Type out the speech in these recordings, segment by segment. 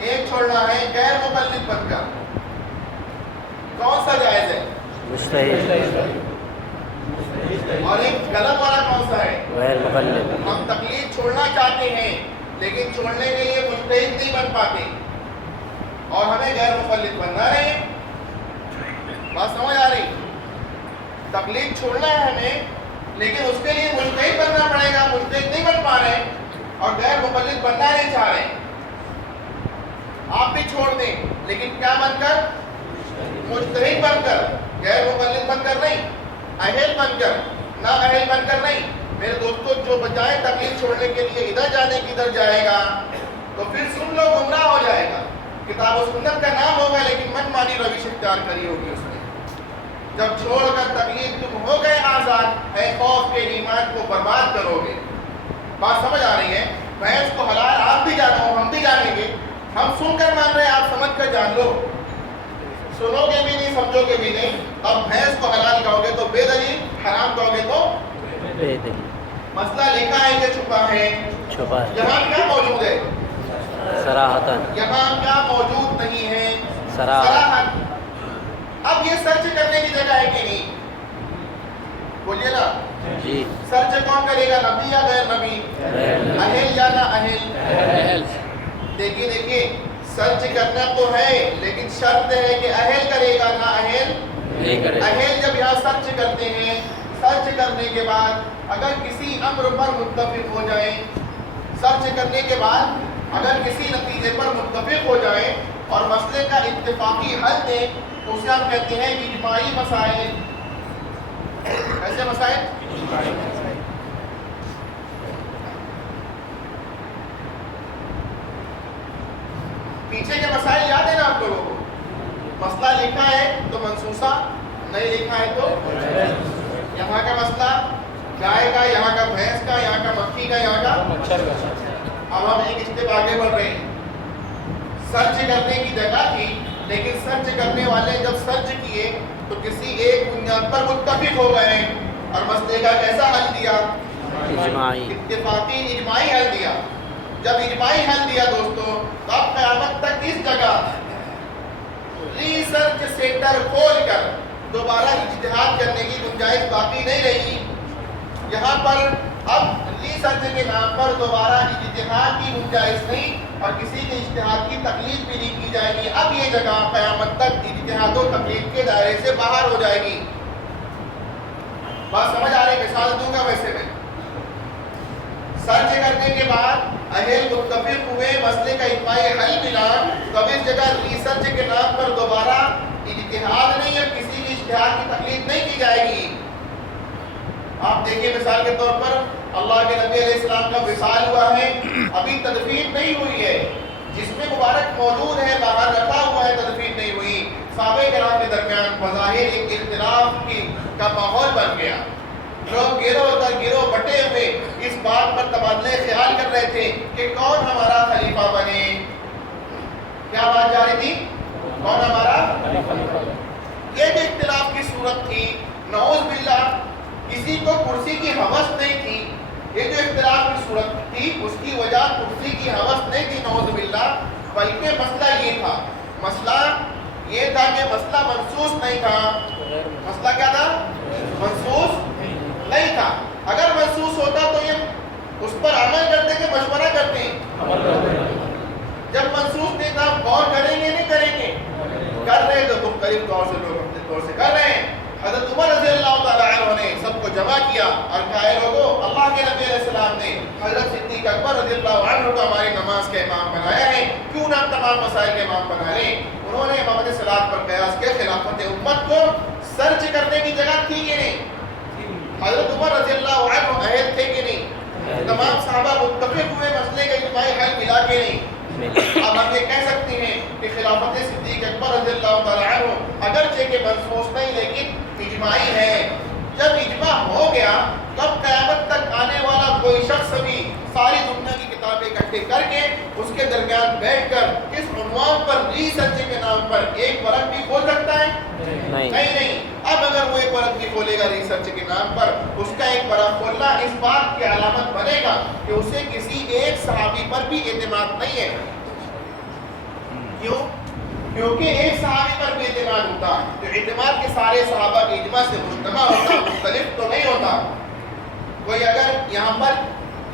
ایک چھوڑنا ہے غیر مقلد بن کر. کون سا جائز ہے؟ مجتہد. اور ایک غلط والا کون سا ہے؟ غیر مقلد. ہم تقلید چھوڑنا چاہتے ہیں لیکن چھوڑنے کے لیے مجتہد نہیں بن پاتے اور ہمیں غیر مقلد بننا ہے. بات سمجھ آ رہی؟ تقلید چھوڑنا ہے ہمیں لیکن اس کے لیے مجتہد بننا پڑے گا. مجتہد نہیں بن پا رہے اور غیر مقلد بننا نہیں چاہ رہے. آپ بھی چھوڑ دیں لیکن کیا بن کر؟ مجتہد بن کر. غیر مقلد بن کر نہیں، اہل بن کر. نہ اہل بن کر نہیں. میرے دوستوں جو بجائے تقلید چھوڑنے کے لیے ادھر جانے کی ادھر جائے گا تو پھر سن لو گمراہ ہو جائے گا. کتاب و سنت کا نام ہوگا لیکن من مانی روش اختیار کری ہوگی اس نے. جب چھوڑ کر تقلید تم ہو گئے آزاد، اے خوف کے ایمان کو برباد کرو گے. بات سمجھ آ رہی ہے؟ بھینس کو حلال آپ بھی جانو، ہم بھی جانیں گے. ہم سن کر مان رہے ہیں، آپ سمجھ کر جان لو. سنو گے بھی نہیں، سمجھو گے بھی نہیں. اب بھینس کو حلال کہو گے تو بے دلیل، حرام کہو گے تو بے دلیل. مسئلہ لکھا ہے کہ چھپا ہے؟ چھپا ہے. یہاں کیا موجود ہے؟ صراحتاً. یہاں کیا موجود نہیں ہے؟ صراحت. اب یہ سرچ کرنے کی جگہ ہے کہ نہیں؟ بولیے نا. جی. سرچ کون کرے گا، نبی یا غیر نبی؟ اہل یا نہ اہل؟ دیکھیے سرچ کرنا تو ہے لیکن شرط ہے کہ اہل کرے گا نہ اہل. اہل جب یہاں سرچ کرتے ہیں، سرچ کرنے کے بعد اگر کسی امر پر متفق ہو جائیں، سرچ کرنے کے بعد اگر کسی نتیجے پر متفق ہو جائیں اور مسئلے کا اتفاقی حل دیں تو اسے ہم کہتے ہیں اجماعی مسائل. ایسے مسائل پیچھے کے مسائل یاد ہے نا آپ لوگوں کو؟ مسئلہ لکھا ہے تو منصوصہ، نہیں لکھا ہے تو یہاں کا مسئلہ گائے کا، یہاں کا بھینس کا، یہاں کا مکھی کا، یہاں کا مچھر کا. اب ہم ایک اسٹیپ آگے بڑھ رہے ہیں. سرچ کرنے کی جگہ تھی لیکن سرچ کرنے والے جب سرچ کیے تو کسی ایک بنیاد پر متفق ہو گئے اور مسئلے کا کیسا حل دیا؟ اجماعی. اتفاقی اجماعی حل دیا. جب اجماعی حل دیا دوستو تو اب قیامت تک اس جگہ ریسرچ سینٹر کھول کر دوبارہ اجتہاد کرنے کی گنجائش باقی نہیں رہی. یہاں پر اب ریسرچ کے نام پر دوبارہ اجتہاد کی گنجائش نہیں اور کسی کے اجتہاد کی تقلید بھی نہیں کی جائے گی. اب یہ جگہ قیامت تک اجتہاد و تقلید کے دائرے سے باہر ہو جائے گی. بات سمجھ آ رہی؟ مثال دوں گا. ویسے میں سرچ کرنے کے بعد اہل متفق ہوئے، مسئلے کا اجماعی حل ملا، تو اب اس جگہ ریسرچ کے نام پر دوبارہ اجتہاد نہیں اور کسی کی اجتہاد کی تقلید نہیں کی جائے گی. آپ دیکھیے مثال کے طور پر اللہ کے نبی علیہ السلام کا وصال ہوا ہے، ابھی تدفین نہیں ہوئی ہے. جسم مبارک موجود ہے، باہر رکھا ہوا ہے، تدفین نہیں ہوئی. صحابہ کرام کے درمیان بظاہر ایک اختلاف کا ماحول بن گیا. لوگ گروہ در گروہ بٹے ہوئے اس بات پر تبادلے خیال کر رہے تھے کہ کون ہمارا خلیفہ بنے. کیا بات جا رہی تھی؟ کون ہمارا خلیفہ؟ یہ جو اختلاف کی صورت تھی، نعوذ باللہ کسی کو کرسی کی ہوس نہیں تھی. یہ جو اختلاف کی صورت تھی اس کی وجہ کرسی کی ہوس نہیں تھی نعوذ باللہ، بلکہ مسئلہ یہ تھا. مسئلہ یہ تھا کہ مسئلہ منصوص نہیں تھا. مسئلہ کیا تھا؟ منصوص نہیں تھا. اگر منصوص ہوتا تو یہ اس پر عمل کرتے کہ مشورہ کرتے ہیں؟ جب منصوص نہیں تھا غور کریں گے نہیں کریں گے؟ کر رہے تو مختلف طور سے لوگ مختلف طور سے کر رہے ہیں. حضرت عمر رضی اللہ تعالیٰ عنہ نے سب کو جمع کیا اور کہا اے لوگو، اللہ کے نبی علیہ السلام نے حضرت صدیق اکبر رضی اللہ عنہ کو ہماری نماز کا امام بنایا ہے، کیوں نہ تمام مسائل کے امام بنا لیں. انہوں نے امامت صلاۃ پر قیاس کے خلافت امت کو سرچ کرنے کی جگہ تھی کہ نہیں؟ حضرت عمر رضی اللہ عنہ اہل تھے کہ نہیں؟ تمام صحابہ متفق ہوئے، مسئلے کا اجماعی حل ملا کہ نہیں؟ اب ہم یہ کہہ سکتے ہیں کہ خلافت صدیق اکبر رضی اللہ تعالیٰ عنہ اگرچہ کہ منصوص نہیں لیکن اجماعی ہے. جب اجماع ہو گیا تب قیامت تک آنے والا کوئی شخص بھی ساری دنیا کی کتابیں اکٹھے کر کے اس کے درمیان بیٹھ کر اس عنوان پر ریسرچ کے نام پر ایک ورق بھی کھول سکتا ہے؟ نہیں. اب اگر وہ ایک ورق بھی کھولے گا ریسرچ کے نام پر، اس کا ایک ورق کھولنا اس بات کی علامت بنے گا کہ اسے کسی ایک صحابی پر بھی اعتماد نہیں ہے. کیوں؟ کیونکہ ایک صحابی پر بھی اعتماد ہوتا ہے، تو اعتماد کے سارے صحابہ کے اجماع سے مجتمع ہوتا، مختلف تو نہیں ہوتا۔ کوئی اگر یہاں پر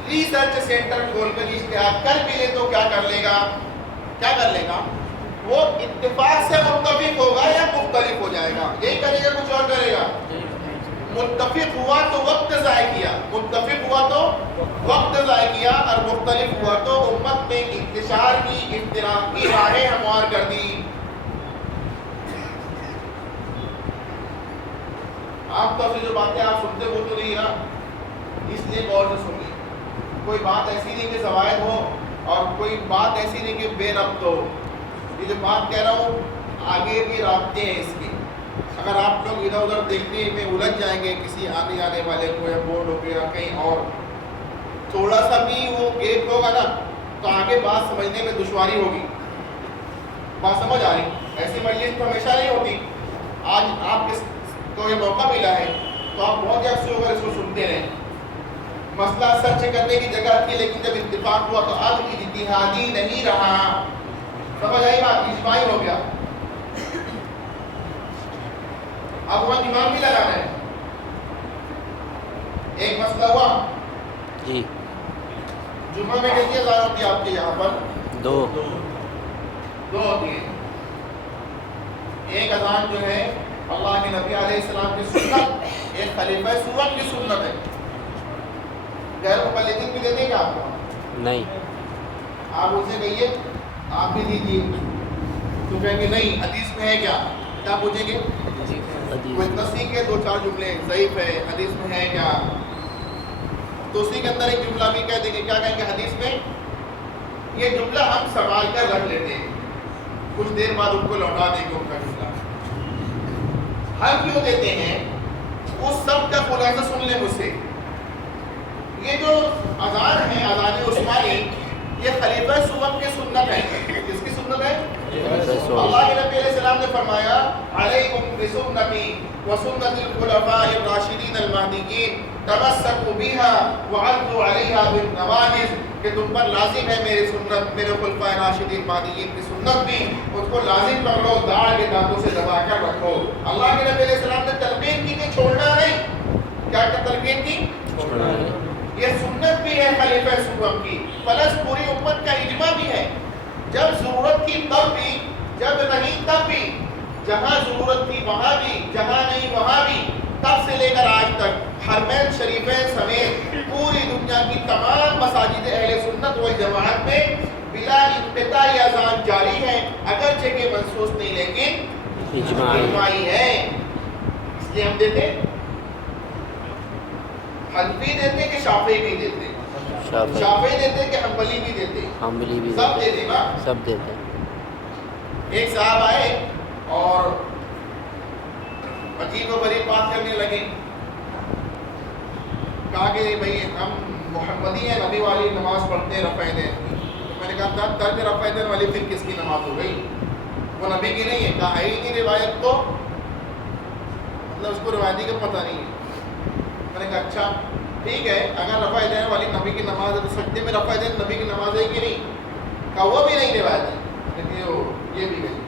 ریسرچ سینٹر کھول کر اجتہاد کر بھی لے تو کیا کر لے گا؟ کیا کر لے گا؟ وہ اتفاق سے متفق ہوگا یا مختلف ہو جائے گا؟ یہی کرے گا، کچھ اور کرے گا؟ متفق ہوا تو وقت ضائع کیا، متفق ہوا تو وقت ضائع کیا، اور مختلف ہوا تو امت میں انتشار کی، افتراق کی راہیں ہموار کر دی۔ آپ طور سے جو باتیں آپ سنتے وہ تو نہیں نا، اس لیے غور سے سن لی۔ کوئی بات ایسی نہیں کہ زوائد ہو، اور کوئی بات ایسی نہیں کہ بے ربط ہو۔ یہ جو بات کہہ رہا ہوں آگے بھی رابطے ہیں اس کی۔ اگر آپ لوگ ادھر ادھر دیکھنے میں الجھ جائیں گے کسی آنے جانے والے کو، یا بورڈ ہو گیا کہیں اور، تھوڑا سا بھی وہ گیپ ہوگا نا تو آگے بات سمجھنے میں دشواری ہوگی۔ بات سمجھ آ رہی؟ ایسی مجلس تو ہمیشہ نہیں ہوتی، آج آپ کو یہ موقع ملا ہے تو آپ بہت یکسو ہو کر اس کو سنتے رہیں۔ مسئلہ سرچ کرنے کی جگہ تھی، لیکن جب اتفاق ہوا تو اب اجتہادی نہیں رہا۔ سمجھ آئی بات؟ اجماعی ہو گیا۔ اب وہاں دماغ بھی لگانا ہے۔ ایک مسئلہ ہوا جی، جمعہ میں کتنی اذان ہوتی ہے آپ کے یہاں پر؟ دو ہوتی ہے۔ ایک اذان جو ہے اللہ کے نبی علیہ السلام کی سنت، ایک خلیفہ سنت کی سنت ہے۔ غیر مقلدین بھی دیتے گا آپ کو؟ نہیں۔ آپ اسے کہیے آپ بھی دیجیے، تو کہیں گے نہیں حدیث میں ہے کیا؟ کیا پوچھیں گے؟ کوئی تصحیح کے دو چار جملے ضعیف ہے، حدیث میں ہے کیا؟ تو اسی کے اندر ایک جملہ بھی کہہ دیں گے، کیا کہیں گے حدیث میں؟ یہ جملہ ہم سنبھال کر رکھ لیتے ہیں، کچھ دیر بعد ان کو لوٹا دیں گے ان کا جملہ۔ ہم کیوں دیتے ہیں؟ اس سب کا خلاصہ سن لیں مجھ سے۔ یہ جو اذان ہے، اذان عثمانی، یہ خلیفہ سنت کی سنت ہے۔ کس کی سنت ہے؟ اللہ کے نبی علیہ السلام نے فرمایا علیکم بسنتی وسنت الخلفاء الراشدین المہدیین تمسکوا بها وعضوا علیہا بالنواجذ، کہ تم پر لازم ہے میری سنت، میرے خلفاء راشدین مہدیین کی سنت بھی، اس کو لازم کر لو، داڑھ کے دانتوں سے دبا کر رکھو۔ اللہ کے نبی علیہ السلام نے تلقین کی کہ چھوڑنا نہیں۔ کیا تلقین کی؟ چھوڑنا نہیں۔ یہ سنت بھی ہے خلیفہ سنت کی، پلس پوری امت کا اجماع بھی ہے۔ جب ضرورت تھی تب بھی، جب نہیں تب بھی، جہاں ضرورت تھی وہاں بھی، جہاں نہیں وہاں بھی، تب سے لے کر آج تک حرمین شریفین سمیت پوری دنیا کی تمام مساجد اہل سنت والجماعت میں بلا انقطاع اذان جاری ہے، اگرچہ کہ منسوخ نہیں لیکن اجماعی ہے۔ اس لیے ہم دیتے حنفی دیتے کہ شافعی بھی دیتے؟ شافعی دیتے کہ حنبلی بھی دیتے؟ حنبلی بھی سب دیتے نا، سب دیتے۔ ایک صاحب آئے اور عجیب و غریب بات کرنے لگے، کہا کہ بھئی ہم محمدی ہیں، نبی والی نماز پڑھتے ہیں رفع دین کی۔ میں نے کہا ترک رفع دین والی پھر کس کی نماز ہو گئی؟ وہ نبی کی نہیں ہے۔ کہا ہے ہی نہیں روایت تو، مطلب اس کو روایتی کا پتہ نہیں ہے۔ میں نے کہا اچھا ٹھیک ہے، اگر رفع دین والی نبی کی نماز ہے تو سجدے میں رفع دین نبی کی نماز ہے کہ نہیں؟ کہا وہ بھی نہیں روایت ہے، لیکن یہ بھی گئی۔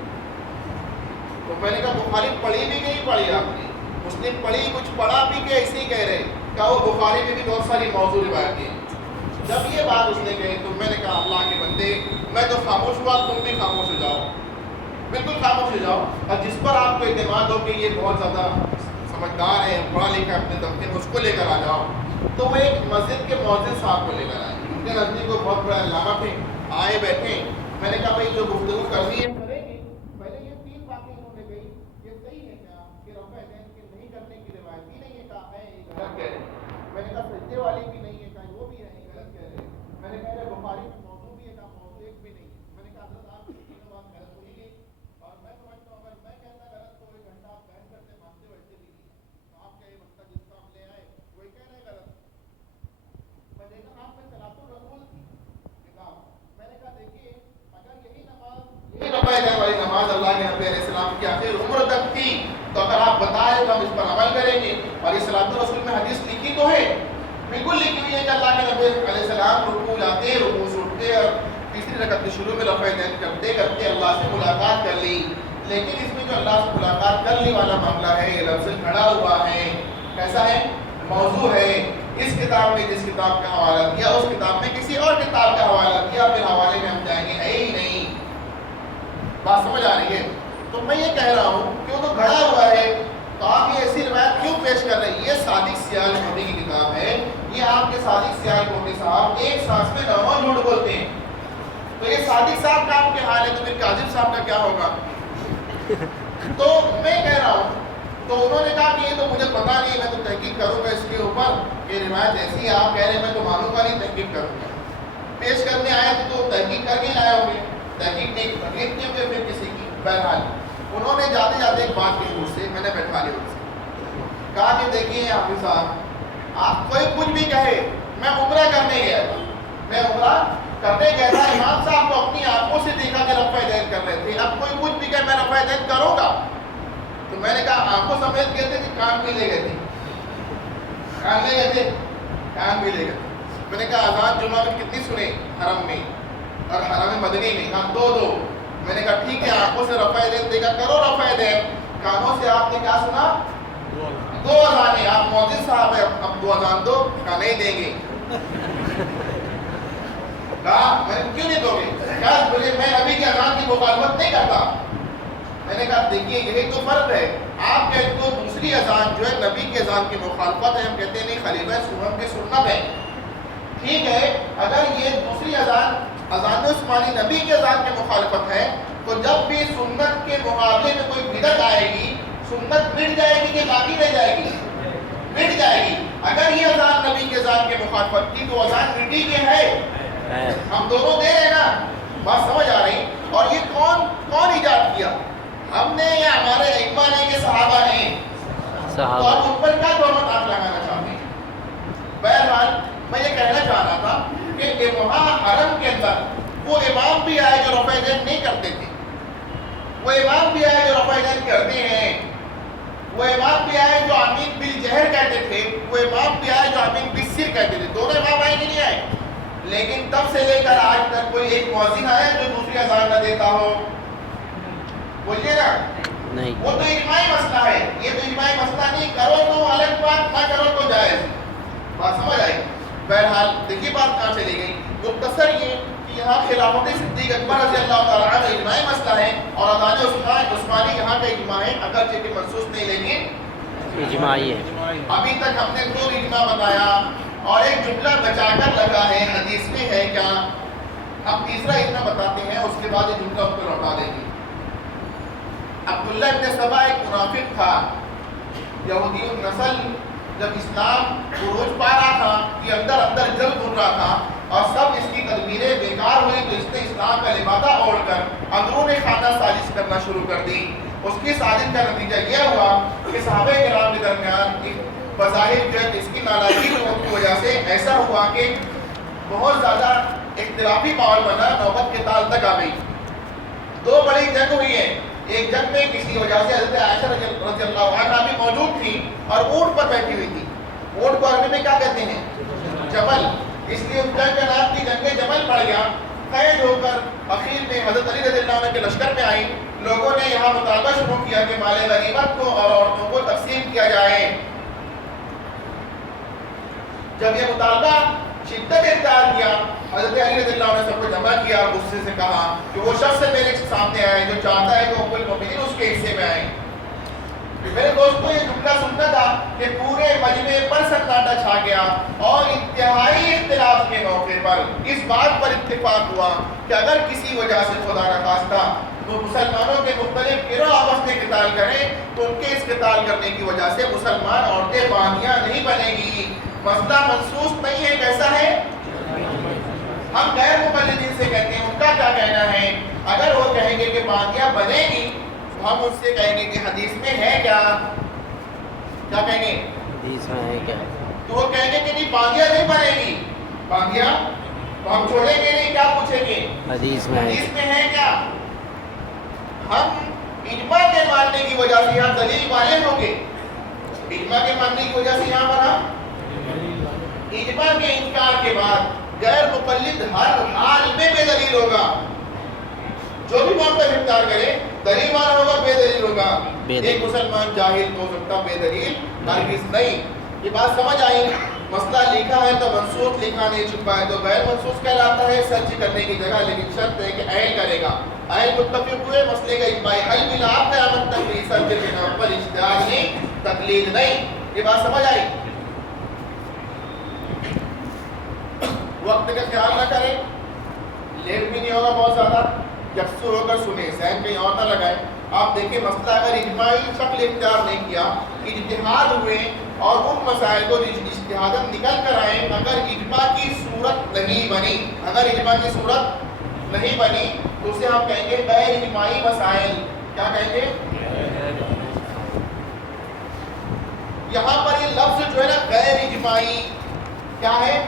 تو میں نے کہا بخاری پڑھی بھی نہیں پڑھی آپ نے؟ مسلم پڑھی، کچھ پڑھا بھی کہ ایسے ہی کہہ رہے؟ کہا وہ بخاری میں بھی بہت ساری موضوع روایتیں ہیں۔ جب یہ بات اس نے کہی تو میں نے کہا اللہ کے بندے، میں تو خاموش ہوا، تم بھی خاموش ہو جاؤ، بالکل خاموش ہو جاؤ، اور جس پر آپ کو اعتماد ہو کہ یہ بہت زیادہ سمجھدار ہے، پڑھا لکھا اپنے دفتر میں، اس کو لے کر آ جاؤ۔ تو وہ ایک مسجد کے مؤذن صاحب کو لے کر آئے، ان کے نزدیک وہ بہت بڑا علامہ تھے، آئے بیٹھے۔ میں نے کہا بھائی جو گفتگو کرنی ہے کریں گے، پہلے یہ تین باتیں انہوں نے کہی، یہ صحیح ہے کیا کہ رفع دین کے نہیں کرنے کی روایت ہی نہیں ہے؟ کہا ہے یہ غلط کہہ رہے ہیں۔ میں نے کہا سجدے والی بھی نہیں ہے، کہا وہ بھی ہے غلط کہہ رہے ہیں۔ میں نے کہا بخاری میں موضوع بھی ہے، کہا موضوع ایک بھی نہیں ہے۔ میں نے کہا حضرت آپ کی تینوں بات غلط ہوئی گئی، اور میں سمجھتا ہوں اگر میں کہتا غلط تو ایک گھنٹہ آپ بحث کرتے مانتے بیٹھتے بھی نہیں، تو آپ کا یہ مسئلہ جس کا ہم لے آئے وہی کہہ رہے غلط۔ میں دیکھا آپ میں صلاۃ الرسول کی کتاب، میں نے کہا دیکھیے اگر یہی نماز، یہی رفع دین والی نماز اللہ کے نبی علیہ السلام کی آخر عمر تک تھی تو اگر آپ بتائیں تو ہم اس پر عمل کریں گے۔ اور یہ صلاۃ الرسول میں حدیث لکھی تو ہے، بالکل لکھی ہوئی ہے کہ اللہ کے نبی علیہ السلام رکوع جاتے، رکوع سے اٹھتے اور تیسری رکعت کے شروع میں رفع دین کرتے کرتے اللہ سے ملاقات کر لی. لیکن اس میں جو اللہ سے ملاقات کر لی والا معاملہ ہے یہ لفظ کھڑا ہوا ہے. کیسا ہے؟ موضوع ہے. اس کتاب میں جس کتاب کا حوالہ دیا اس کتاب میں کسی اور کتاب کا حوالہ دیا, پھر حوالے میں ہم جائیں گے ہے ہی نہیں. بات سمجھ آ رہی ہے؟ تو میں یہ کہہ رہا ہوں کہ وہ تو گھڑا ہوا ہے تو آپ یہ ایسی روایت کیوں پیش کر رہے ہیں؟ یہ صادق سیال کوٹی کی کتاب ہے. یہ آپ کے صادق سیال کوٹی صاحب ایک سانس میں 9 جھوٹ بولتے ہیں. تو یہ صادق صاحب کا آپ کے حال ہے تو پھر کاذب صاحب کا کیا ہوگا؟ تو میں کہہ رہا ہوں, تو انہوں نے کہا کہ یہ تو مجھے پتا نہیں, میں تو تحقیق کروں گا اس کے اوپر. یہ روایت ایسی ہے آپ کہہ رہے ہیں میں تو مانوں گا نہیں, تحقیق کروں گا. پیش کرنے آیا تو تحقیق کر کے آیا ہوں گے, تحقیق نہیں تکلیف نہیں ہوگی پھر کسی کی. بہرحال انہوں نے جاتے جاتے ایک بات کی مجھ سے, میں نے بیٹھا لی ان سے کہا کہ دیکھیے حافظ صاحب آپ کوئی کچھ بھی کہے, میں عمرہ کرنے گیا تھا, میں عمرہ کرنے گیا تھا, امام صاحب کو اپنی آنکھوں سے دیکھا کہ رفع دین کر رہے تھے. اب کوئی کچھ بھی کہے میں رفع دین کروں گا, تو میں نے کہا آنکھوں سمیت گئے تھے کہ کان بھی لے گئے تھے؟ کان لے گئے تھے, کان بھی لے گئے. میں نے کہا اذان جمعہ میں کتنی سنے حرم میں اور حرم مدنی میں؟ کہا 2. میں نے کہا ٹھیک ہے آنکھوں سے رفع دین دیکھا کرو رفع دین, کانوں سے آپ نے کیا سنا؟ 2 اذانیں. آپ مؤذن صاحب ہیں, اب 2 اذان دو. کہا نہیں دیں گے. کہا میں نے کیوں نہیں دو گے؟ کہا بولے میں نبی کی اذان کی مخالفت نہیں کرتا. میں نے کہا دیکھیے یہی تو فرق ہے, آپ کہتے ہو دوسری اذان جو ہے نبی کی اذان کی مخالفت ہے, ہم کہتے ہیں نہیں خلیفہ سنت کی سنت ہے. ٹھیک ہے, اگر یہ دوسری اذان اذان عثمانی نبی کی اذان کی مخالفت ہے تو جب بھی سنت کے مقابلے میں کوئی بدعت آئے گی سنت مٹ جائے گی کہ باقی رہ جائے گی؟ مٹ جائے گی. اگر یہ اذان نبی کے اذان کی مخالفت کی تو اذان مٹی کے ہے, ہم دونوں دے رہے ہیں نا. بات سمجھ آ رہی؟ اور یہ کون ایجاد کیا؟ ہم نے یا ہمارے ائمہ نے کہ صحابہ نے؟ تو آپ ان پر کیا تہمت آپ لگانا چاہتے ہیں؟ بہرحال میں یہ کہنا چاہ رہا تھا کہ وہاں حرم کے اندر وہ امام بھی آئے جو رفع دین نہیں کرتے تھے, وہ امام بھی آئے جو رفع دین کرتے ہیں, وہ امام بھی آئے جو آمین بالجہر کہتے تھے, وہ امام بھی آئے جو آمین بالسر کہتے تھے. دونوں امام آئے کہ نہیں آئے؟ لیکن تب سے لے کر آج تک کوئی ایک مؤذن آیا جو دوسری اذان نہ دیتا ہو؟ بولیے نا. نہیں, وہ تو اجماعی مسئلہ ہے. یہ تو اجماعی مسئلہ نہیں, کرو تو الگ بات, نہ کرو تو جائز. بات سمجھ آئی؟ بہرحال دیکھیے بات کہاں چلی گئی. مختصر یہ کہ یہاں خلافت صدیق اکبر رضی اللہ تعالیٰ عنہ اجماعی مسئلہ ہے اور اذان عثمانی یہاں کا اجماع ہے, اگرچہ کہ منسوخ نہیں لیکن اجماعی ہے. ابھی تک ہم نے 2 اجماع بتایا اور ایک جملہ بچا کر لگا ہے, حدیث میں ہے کیا؟ ہم تیسرا اجماع بتاتے ہیں, اس کے بعد یہ جملہ اس کو لوٹا دیں گے. عبداللہ ابن سبا ایک منافق تھا, یہودی النسل. جب اسلام عروج پا رہا تھا کہ اندر اندر جل بھر رہا تھا اور سب اس کی تدبیریں بیکار ہوئی تو اس نے اسلام کا لبادہ اوڑھ کر اندرون خانہ سازش کرنا شروع کر دی. اس کی سازش کا نتیجہ یہ ہوا کہ صحابہ کرام کے درمیان بظاہر جو ہے اس کی نالائقی کی وجہ سے ایسا ہوا کہ بہت زیادہ اختلافی ماحول بنا, نوبت کے تال تک آ گئی. 2 بڑی جنگ ہوئی ہے. ایک جنگ میں کسی وجہ سے حضرت عائشہ رضی اللہ عنہا بھی موجود تھی اور اونٹ پر بیٹھی ہوئی تھی. اونٹ کو عربی میں کیا کہتے ہیں؟ جمل. اس لیے اس جنگ کا نام کی جنگ جمل پڑ گیا. قید ہو کر اخیر میں حضرت علی رضی اللہ عنہ کے لشکر میں آئی. لوگوں نے یہاں مطالبہ شروع کیا کہ مال غنیمت کو اور عورتوں کو تقسیم کیا جائے. جب یہ مطالبہ شدت اختیار کیا, حضرت علی رضی اللہ عنہ نے سب کو جمع کیا اور غصے سے کہا کہ وہ شخص میرے سامنے آئے جو چاہتا ہے کہ ام المؤمنین اس کے حصے میں آئے. میرے دوستوں یہ جملہ سنتا تھا کہ پورے مجمع پر سناٹا چھا گیا اور انتہائی اختلاف کے موقع پر اس بات پر اتفاق ہوا کہ اگر کسی وجہ سے خدا نخواستہ تو مسلمانوں کے مختلف گروہ آپس میں قتال کریں تو ان کے اس قتال کرنے کی وجہ سے مسلمان عورتیں باندیاں نہیں بنے گی. مسئلہ منسوخ نہیں ہے, کیسا ہے؟ ہم غیر مقلدین سے کہتے ہیں ان کا کیا کہنا ہے. اگر وہ کہیں گے کہ باندیاں بنے گی تو ہم ان سے کہیں گے کہ حدیث میں ہے کیا؟ کیا کہیں گے؟ حدیث میں ہے کیا؟ تو وہ کہیں گے کہ نہیں باندیاں نہیں بنے گی. باندیاں تو ہم چھوڑیں گے نہیں, کیا پوچھیں گے؟ حدیث میں ہے کیا؟ ہم اجماع کے ماننے کی وجہ سے یہاں دلیل والے ہوں گے. اجماع کے ماننے کی وجہ سے یہاں پر ہم اجماع کے انکار کے بعد غیر مقلد ہر حال میں بے دلیل ہوگا. جو بھی موقع اختیار کرے دلیل والا ہوگا, بے دلیل ہوگا. ایک مسلمان جاہل تو ہو سکتا, بے دلیل ہرگز نہیں. یہ بات سمجھ آئی؟ مسئلہ لکھا ہے تو منسوخ لکھا نہیں چھپا ہے, تو غیر منسوخ کہلاتا ہے سرچ کرنے کی جگہ, لیکن شرط ہے کہ اہل کرے گا. اہل متفق ہوئے, مسئلے کا اجماعی حل ملا, قیامت تک ریسرچ کے نام پر اجتہاد نہیں, تقلید نہیں. یہ بات سمجھ آئی؟ وقت کا خیال نہ کریں, لیٹ بھی نہیں ہوگا بہت زیادہ, یکسو ہو کر سنیں, ذہن کہیں اور نہ لگائیں. آپ دیکھیں مسئلہ اگر اجماعی شکل اختیار نہیں کیا, اجتہاد ہوئے اور ان مسائل کو اجتہاداً نکل کر آئیں, اگر اجماع کی صورت نہیں بنی, اگر اجماع کی صورت نہیں بنی تو اسے ہم کہیں گے غیر اجماعی مسائل. کیا کہیں گے؟ یہاں پر یہ لفظ جو ہے نا غیر اجماعی, کیا ہے؟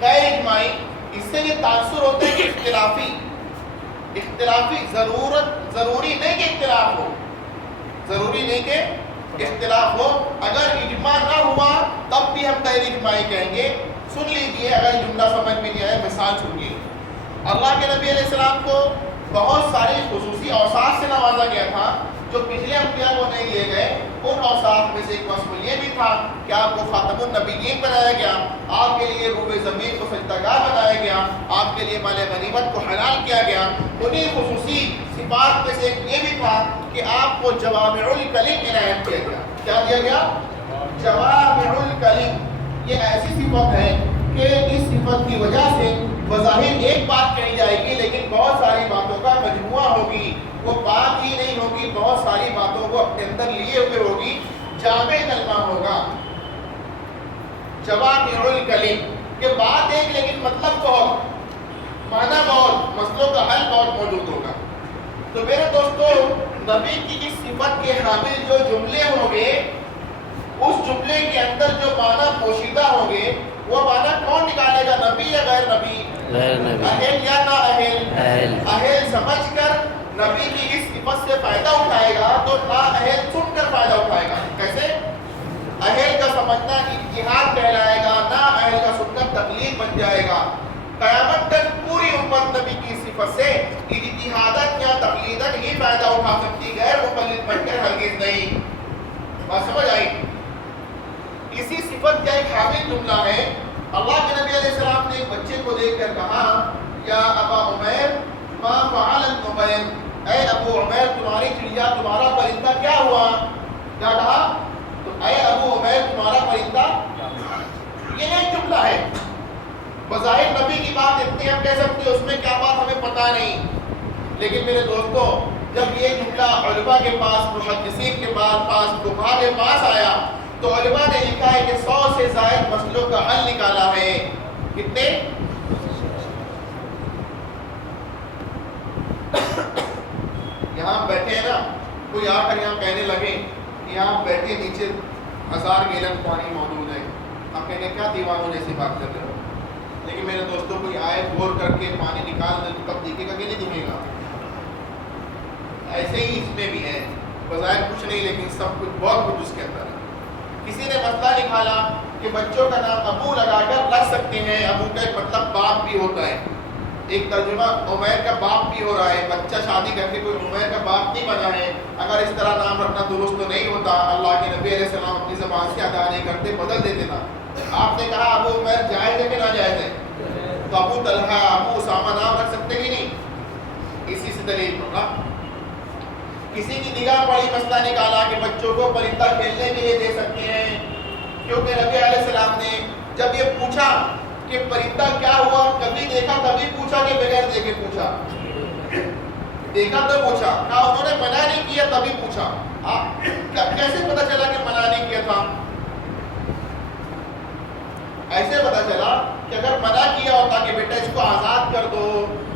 غیر اجماعی. اس سے یہ تاثر ہوتا ہے کہ اختلافی, اختلافی ضروری نہیں کہ اختلاف ہو, ضروری نہیں کہ اختلاف ہو. اگر اجماع نہ ہوا تب بھی ہم غیر اجماعی کہیں گے. سن لیجئے, اگر جملہ سمجھ میں نہیں آیا مثال سنیے. اللہ کے نبی علیہ السلام کو بہت ساری خصوصی اوصاف سے نوازا گیا تھا جو پچھلے انبیاء کو نہیں دیے گئے. ان اوصاف میں سے ایک وصف یہ بھی تھا کہ آپ کو خاتم النبیین بنایا گیا, آپ کے لیے روح زمین کو سجدہ گاہ بنایا گیا, آپ کے لیے مال غنیمت کو حلال کیا گیا. انہی خصوصی صفات میں سے ایک یہ بھی تھا کہ آپ کو جوامع الکلم عنایت کیا گیا. کیا دیا گیا؟ جوامع الکلم. یہ ایسی صفت ہے کہ اس صفت کی وجہ سے بظاہر ایک بات کہی جائے گی لیکن بہت ساری باتوں کا مجموعہ ہوگی. وہ بات ہی نہیں ہوگی, بہت ساری باتوں کو اپنے اندر لیے ہوئے ہوگی. جامع کلمہ ہوگا, جوامع الکلم. کہ بات ایک لیکن مطلب بہت, معنی بہت, مسئلوں کا حل بہت موجود ہوگا. تو میرے دوستو, نبی کی اس صفت کے حامل جو جملے ہوں گے, اس جملے کے اندر جو معنی پوشیدہ ہوں گے, وہ معنی کون نکالے گا, نبی یا غیر نبی؟ اہل یا نا اہل؟ اہل سمجھ کر نبی کی اس صفت سے فائدہ اٹھائے گا تو نا اہل سن کر فائدہ اٹھائے گا. کیسے؟ اہل کا سمجھنا اجتہاد کہلائے گا, نا اہل کا سننا تقلید بن جائے گا. قیامت تک پوری امت نبی کی صفت سے اجتہاداً یا تقلیداً ہی فائدہ اٹھا سکتی, غیر مقلد بن کر ہرگز نہیں. بات سمجھ آئی؟ اسی صفت کا ایک حامل جملہ ہے. اللہ کے نبی علیہ السلام نے ایک بچے کو دیکھ کر کہا, یا ابا عمیر ما فعل النمیر, اے ابو عمیر تمہاری چڑیا, تمہارا پرندہ کیا ہوا؟ کیا کہا؟ تو اے ابو عمیر تمہارا پرندہ. یہ ایک جملہ ہے, بظاہر نبی کی بات اتنی ہم کہہ سکتے ہیں, اس میں کیا بات ہمیں پتہ نہیں. لیکن میرے دوستو, جب یہ جملہ علماء کے پاس, محدثین کے پاس, فقہاء کے پاس آیا تو علماء نے لکھا ہے کہ 100 سے زائد مسئلوں کا حل نکالا ہے. کتنے؟ یہاں بیٹھے ہیں نا, کوئی آ کر یہاں کہنے لگے کہ یہاں بیٹھے نیچے 1000 گیلن پانی موجود ہے, ہم کہیں گے کیا دیوانوں جیسی بات کر رہے ہو. لیکن میرے دوستوں, کوئی آئے بور کر کے پانی نکال دے تو کب دکھے گا کہ نہیں دکھے گا؟ ایسے ہی اس میں بھی ہے, بظاہر کچھ نہیں لیکن سب کچھ, بہت کچھ اس کے اندر ہے. کسی نے مسئلہ نکالا کہ بچوں کا نام ابو لگا کر رکھ سکتے ہیں. ابو کا ایک مطلب باپ بھی ہوتا ہے. ایک ترجمہ عمیر کا باپ بھی ہو رہا ہے. بچہ شادی کر کے کوئی عمیر کا باپ نہیں بنا ہے. اگر اس طرح نام رکھنا درست تو نہیں ہوتا. اللہ کے نبی علیہ السلام اپنی زبان سے ادا نہیں کرتے, بدل دیتے نا. آپ نے کہا ابو عمیر جائز ہے کہ ناجائز ہے؟ تو ابو طلحہ, ابو اسامہ نام رکھ سکتے ہی نہیں. اسی سے دلیل ہوگا. کسی کی نگاہ پڑی, مسئلہ نکالا کہ بچوں کو پرندہ کھیلنے کے لیے دے سکتے ہیں, کیونکہ نبی علیہ السلام نے جب یہ پوچھا کہ پرندہ کیا ہوا, کبھی دیکھا تبھی پوچھا کہ بغیر دیکھے پوچھا؟ دیکھا تو پوچھا. کہا انہوں نے منع نہیں کیا تبھی پوچھا. کیسے پتا چلا کہ منع نہیں کیا تھا؟ ایسے پتا چلا کہ اگر منع کیا ہوتا کہ بیٹا اس کو آزاد کر دو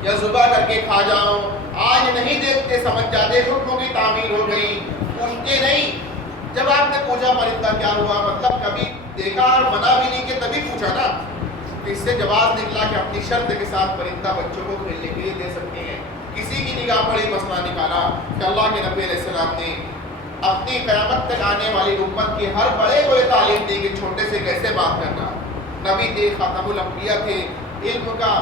یا ذبح کر کے کھا جاؤ, آج نہیں دیکھتے سمجھ جاتے, حکموں کی تعمیل ہو گئی, پوچھتے نہیں. جب آپ نے پوچھا پرندہ کیا ہوا, مطلب کبھی دیکھا اور منع بھی نہیں کیا تبھی پوچھا نا. اس سے جواز نکلا کہ اپنی شرط کے ساتھ پرندہ بچوں کو کھیلنے کے لیے دے سکتے ہیں. کسی کی نگاہ پڑی, مسئلہ نکالا کہ اللہ کے نبی علیہ السلام نے اپنی قیامت تک آنے والی امت کی ہر بڑے کو یہ تعلیم دی کہ چھوٹے سے کیسے بات کرنا, نبی تھے، خاتم الانبیاء تھے، علم کا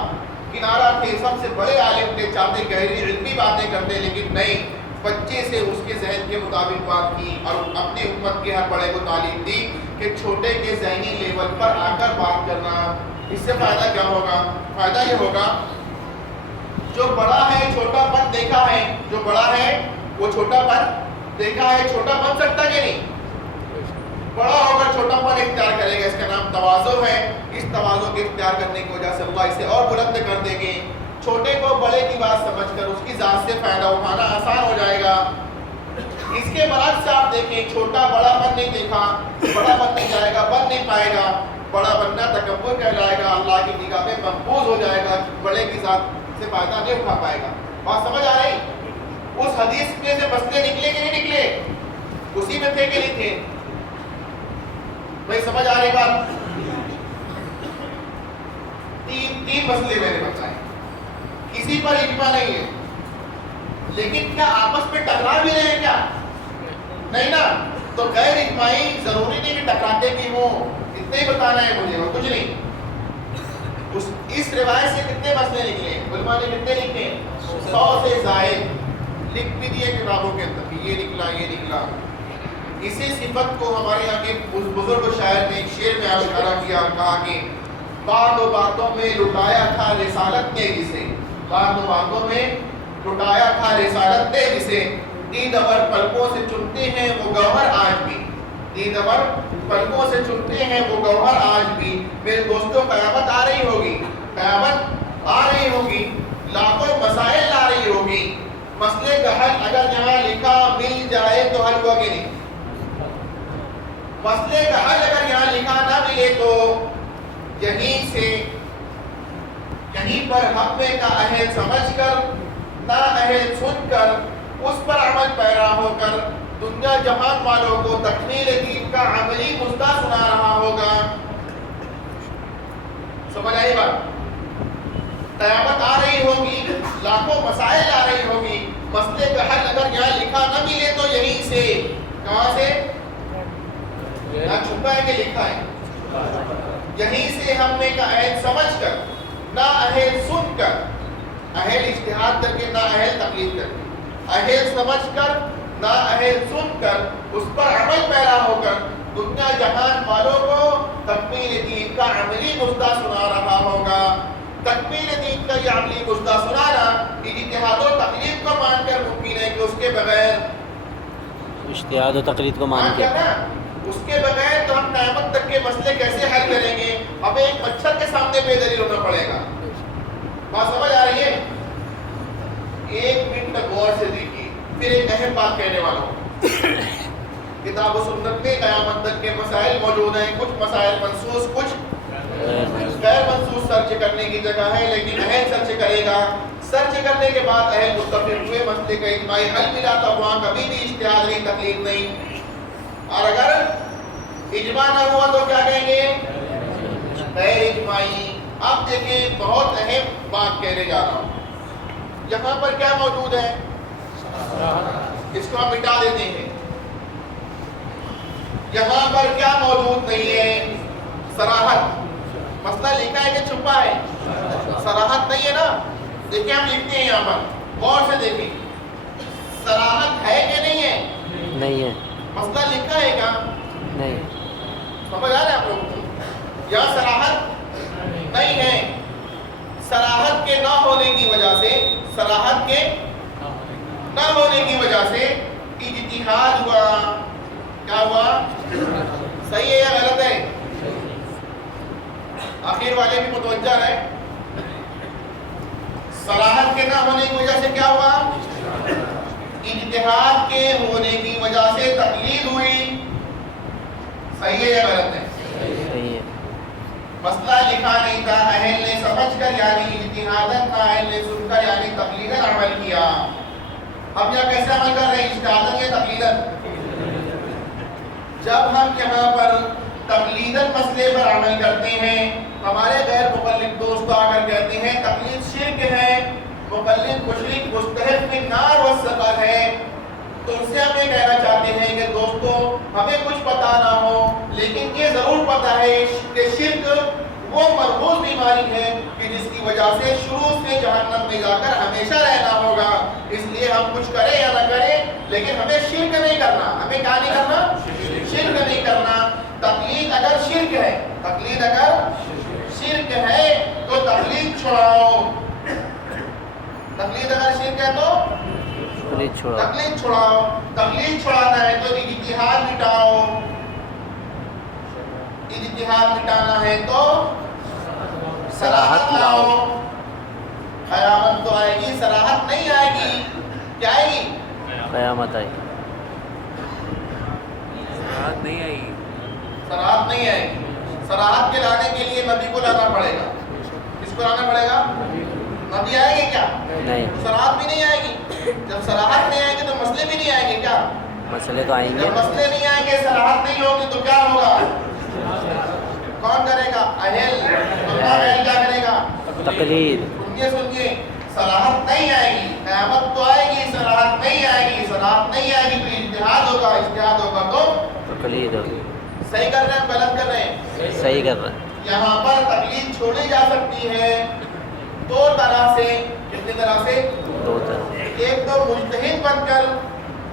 کنارہ تھے، سب سے بڑے عالم تھے، چاہتے گہری علمی باتیں کرتے، لیکن نہیں، بچے سے اس کے ذہن کے مطابق بات کی اور اپنی امت کے ہر بڑے کو تعلیم دی کہ چھوٹے کے ذہنی لیول پر آ کر بات کرنا۔ اس سے فائدہ کیا ہوگا؟ فائدہ یہ ہوگا جو بڑا ہے چھوٹا پن دیکھا ہے، جو بڑا ہے وہ چھوٹا پن دیکھا ہے، چھوٹا بن سکتا کہ نہیں؟ بڑا ہو کر چھوٹا پن اختیار کرے گا، اس کا نام تواضع ہے۔ اس تواضع کے اختیار کرنے کی وجہ سے اللہ اسے اور بلند کر دیں گے۔ چھوٹے کو بڑے کی بات سمجھ کر اس کی ذات سے فائدہ اٹھانا آسان ہو جائے گا۔ اس کے برعکس آپ دیکھیں، چھوٹا بڑا بن نہیں دیکھا، بڑا بن نہیں جائے گا، بن نہیں پائے گا، بڑا بننا تکبر کہلائے گا، اللہ کی نگاہ میں محفوظ ہو جائے گا، بڑے کی ذات سے فائدہ نہیں اٹھا پائے گا۔ بات سمجھ آ رہی؟ اس حدیث میں سے مسئلے نکلے کہ نہیں نکلے؟ اسی میں تھے کہ نہیں تھے؟ بھائی سمجھ آ رہی بات؟ تین مسئلے میں نے بتائے، کسی پر اجماع نہیں ہے، لیکن کیا آپس میں ٹکرا بھی رہے ہیں کیا؟ نہیں نا، تو غیر اجماعی ضروری نہیں کہ ٹکراتے بھی ہوں، اتنے ہی بتانا ہے مجھے اور کچھ نہیں۔ اس روایت سے کتنے مسئلے نکلے؟ علماء نے کتنے لکھے؟ 100 سے زائد لکھ بھی دیے کتابوں کے اندر، یہ نکلا یہ نکلا۔ اسی صفت کو ہمارے یہاں کے بزرگ شاعر نے ایک شعر میں اشارہ کیا، کہا کہ بات و باتوں میں لٹایا تھا رسالت نے جسے، بات و باتوں میں لٹایا تھا رسالت نے جسے، دیدور پلکوں سے چنتے ہیں وہ گوہر آج بھی، دیدور پلکوں سے چنتے ہیں وہ گوہر آج بھی۔ میرے دوستوں قیامت آ رہی ہوگی، قیامت آ رہی ہوگی، لاکھوں مسائل لا رہی ہوگی، مسئلے کا حل اگر یہاں لکھا مل جائے تو حل ہوا کہ نہیں؟ مسئلے کا حل اگر یہاں لکھا نہ ملے تو یہیں سے یہیں پر حق کا اہل سمجھ کر نا اہل سن کر اس پر عمل پیرا ہو کر دنیا جہان والوں کو تکمیل دین کا عملی نسخہ سنا رہا ہوگا۔ سمجھ آئی بات؟ قیامت آ رہی ہوگی، لاکھوں مسائل آ رہی ہوگی، مسئلے کا حل اگر یہاں لکھا نہ ملے تو یہیں سے، کہاں سے؟ نہ چھپا ہے کہ لکھا ہے؟ یہیں سے ہم نے کا اہل سمجھ کر نہ اہل سن کر، اہل اجتہاد کر کے نہ اہل تقلید کر کے، اہل سمجھ کر نہ اہل سن کر اس پر عمل پیرا ہو کر دنیا جہان والوں کو تکمیل دین کا عملی نسخہ سنا رہا ہوگا۔ تکمیل دین کا یہ عملی نسخہ سنانا اجتہاد و تقلید کو مان کر ممکن ہے کہ اس کے بغیر، اجتہاد و تقلید کو مان کے، اس کے بغیر تو ہم قیامت تک کے مسئلے کیسے حل کریں گے؟ اب ایک مچھر کے سامنے بے دلیل ہونا پڑے گا۔ بات سمجھ آ رہی ہے؟ ایک منٹ تک غور سے دیکھیے، پھر ایک اہم بات کہنے والا ہوں۔ کتاب و سنت میں قیامت تک کے مسائل موجود ہیں، کچھ مسائل منسوخ، کچھ غیر منسوخ سرچ کرنے کی جگہ ہے، لیکن اہل سرچ کرے گا۔ سرچ کرنے کے بعد اہل متفق ہوئے، مسئلے کا اجماعی حل ملا تو وہاں کبھی بھی اجتہاد نہیں، تقلید نہیں۔ اور اگر اجماع نہ ہوا تو کیا کہیں گے؟ غیر اجماعی۔ اب دیکھیں، بہت اہم بات کہنے جا رہا ہوں۔ یہاں پر کیا موجود ہے؟ اس کو ہم مٹا دیتے ہیں۔ یہاں پر کیا موجود نہیں ہے؟ صراحت۔ مسئلہ لکھا ہے کہ چھپا ہے؟ صراحت نہیں ہے نا؟ دیکھیں ہم لکھتے ہیں یہاں پر، غور سے دیکھیں، صراحت ہے کہ نہیں ہے؟ نہیں ہے۔ مسئلہ لکھا ہے کیا؟ نہیں۔ سمجھ آ رہا ہے آپ لوگوں کو؟ یہاں صراحت نہیں ہے۔ صراحت کے نہ ہونے کی وجہ سے، صراحت کے نہ ہونے کی وجہ سے اجتہاد ہوا۔ کیا ہوا؟ صحیح ہے یا غلط ہے؟ آخر والے بھی متوجہ ہے۔ صراحت کے نہ ہونے کی وجہ سے کیا ہوا؟ اجتہاد کے ہونے کی وجہ سے تقلید ہوئی۔ صحیح ہے یا غلط ہے؟ صحیح ہے۔ مسئلہ لکھا نہیں تھا، اہل نے سمجھ کر یعنی اجتہاداً، اہل نے سن کر یعنی تقلیداً عمل کیا۔ اب یہاں کیسے عمل کر رہے ہیں؟ اجتہاداً یا تقلیداً؟ جب ہم یہاں پر تقلیداً مسئلے پر عمل کرتے ہیں، ہمارے غیر مقلد دوست آ کر کہتے ہیں تقلید شرک ہے، مقلد مشرک مستحق فی النار والسقر ہے، تو ان سے ہم یہ کہنا چاہتے ہیں کہ دوستو، ہمیں کچھ پتا نہ ہو لیکن یہ ضرور پتا ہے کہ شرک وہ مرموز بیماری ہے کہ جس کی وجہ سے شروع سے جہنم میں جا کر ہمیشہ رہنا ہوگا. اس لیے ہم کچھ کریں یا نہ کریں لیکن ہمیں شرک نہیں کرنا. ہمیں کیا نہیں کرنا؟ شرک نہیں کرنا. تقلید اگر شرک ہے، تقلید اگر شرک ہے تو تقلید چھڑاؤ. تقلید اگر شرک ہے تو تقلید چھڑاؤ. تقلید چھڑانا ہے تو اجتہاد مٹاؤ. اجتہاد مٹانا ہے تو صراحت لاؤ. قیامت تو آئے گی، صراحت نہیں آئے گی. کیا آئے گی؟ قیامت آئے گی. صراحت نہیں آئے گی. صراحت نہیں آئے گی. صراحت کے لانے کے لیے نبی کو لانا پڑے گا. کس کو لانا پڑے گا؟ نبی آئے گے کیا؟ نہیں. صراحت بھی نہیں آئے گی. جب صراحت نہیں آئے گی تو مسئلے بھی نہیں آئیں گے. کیا مسئلے تو آئیں گے. جب مسئلے نہیں آئیں گے، صراحت نہیں ہوگی تو کیا ہوگا؟ کون کرے گا؟ اہل. اہل کیا کرے گا؟ تقلید. سنیے صراحت نہیں آئے گی. قیامت تو آئے گی، صراحت نہیں آئے گی. صراحت نہیں آئے گی تو اجتہاد ہوگا. اجتہاد ہوگا تو تقلید ہوگی. صحیح کر رہے ہیں غلط کر رہے ہیں؟ صحیح کر رہے ہیں. یہاں پر تقلید چھوڑی جا سکتی ہے دو طرح سے. کتنی طرح سے؟ دو طرح. ایک تو مجتہد بن کر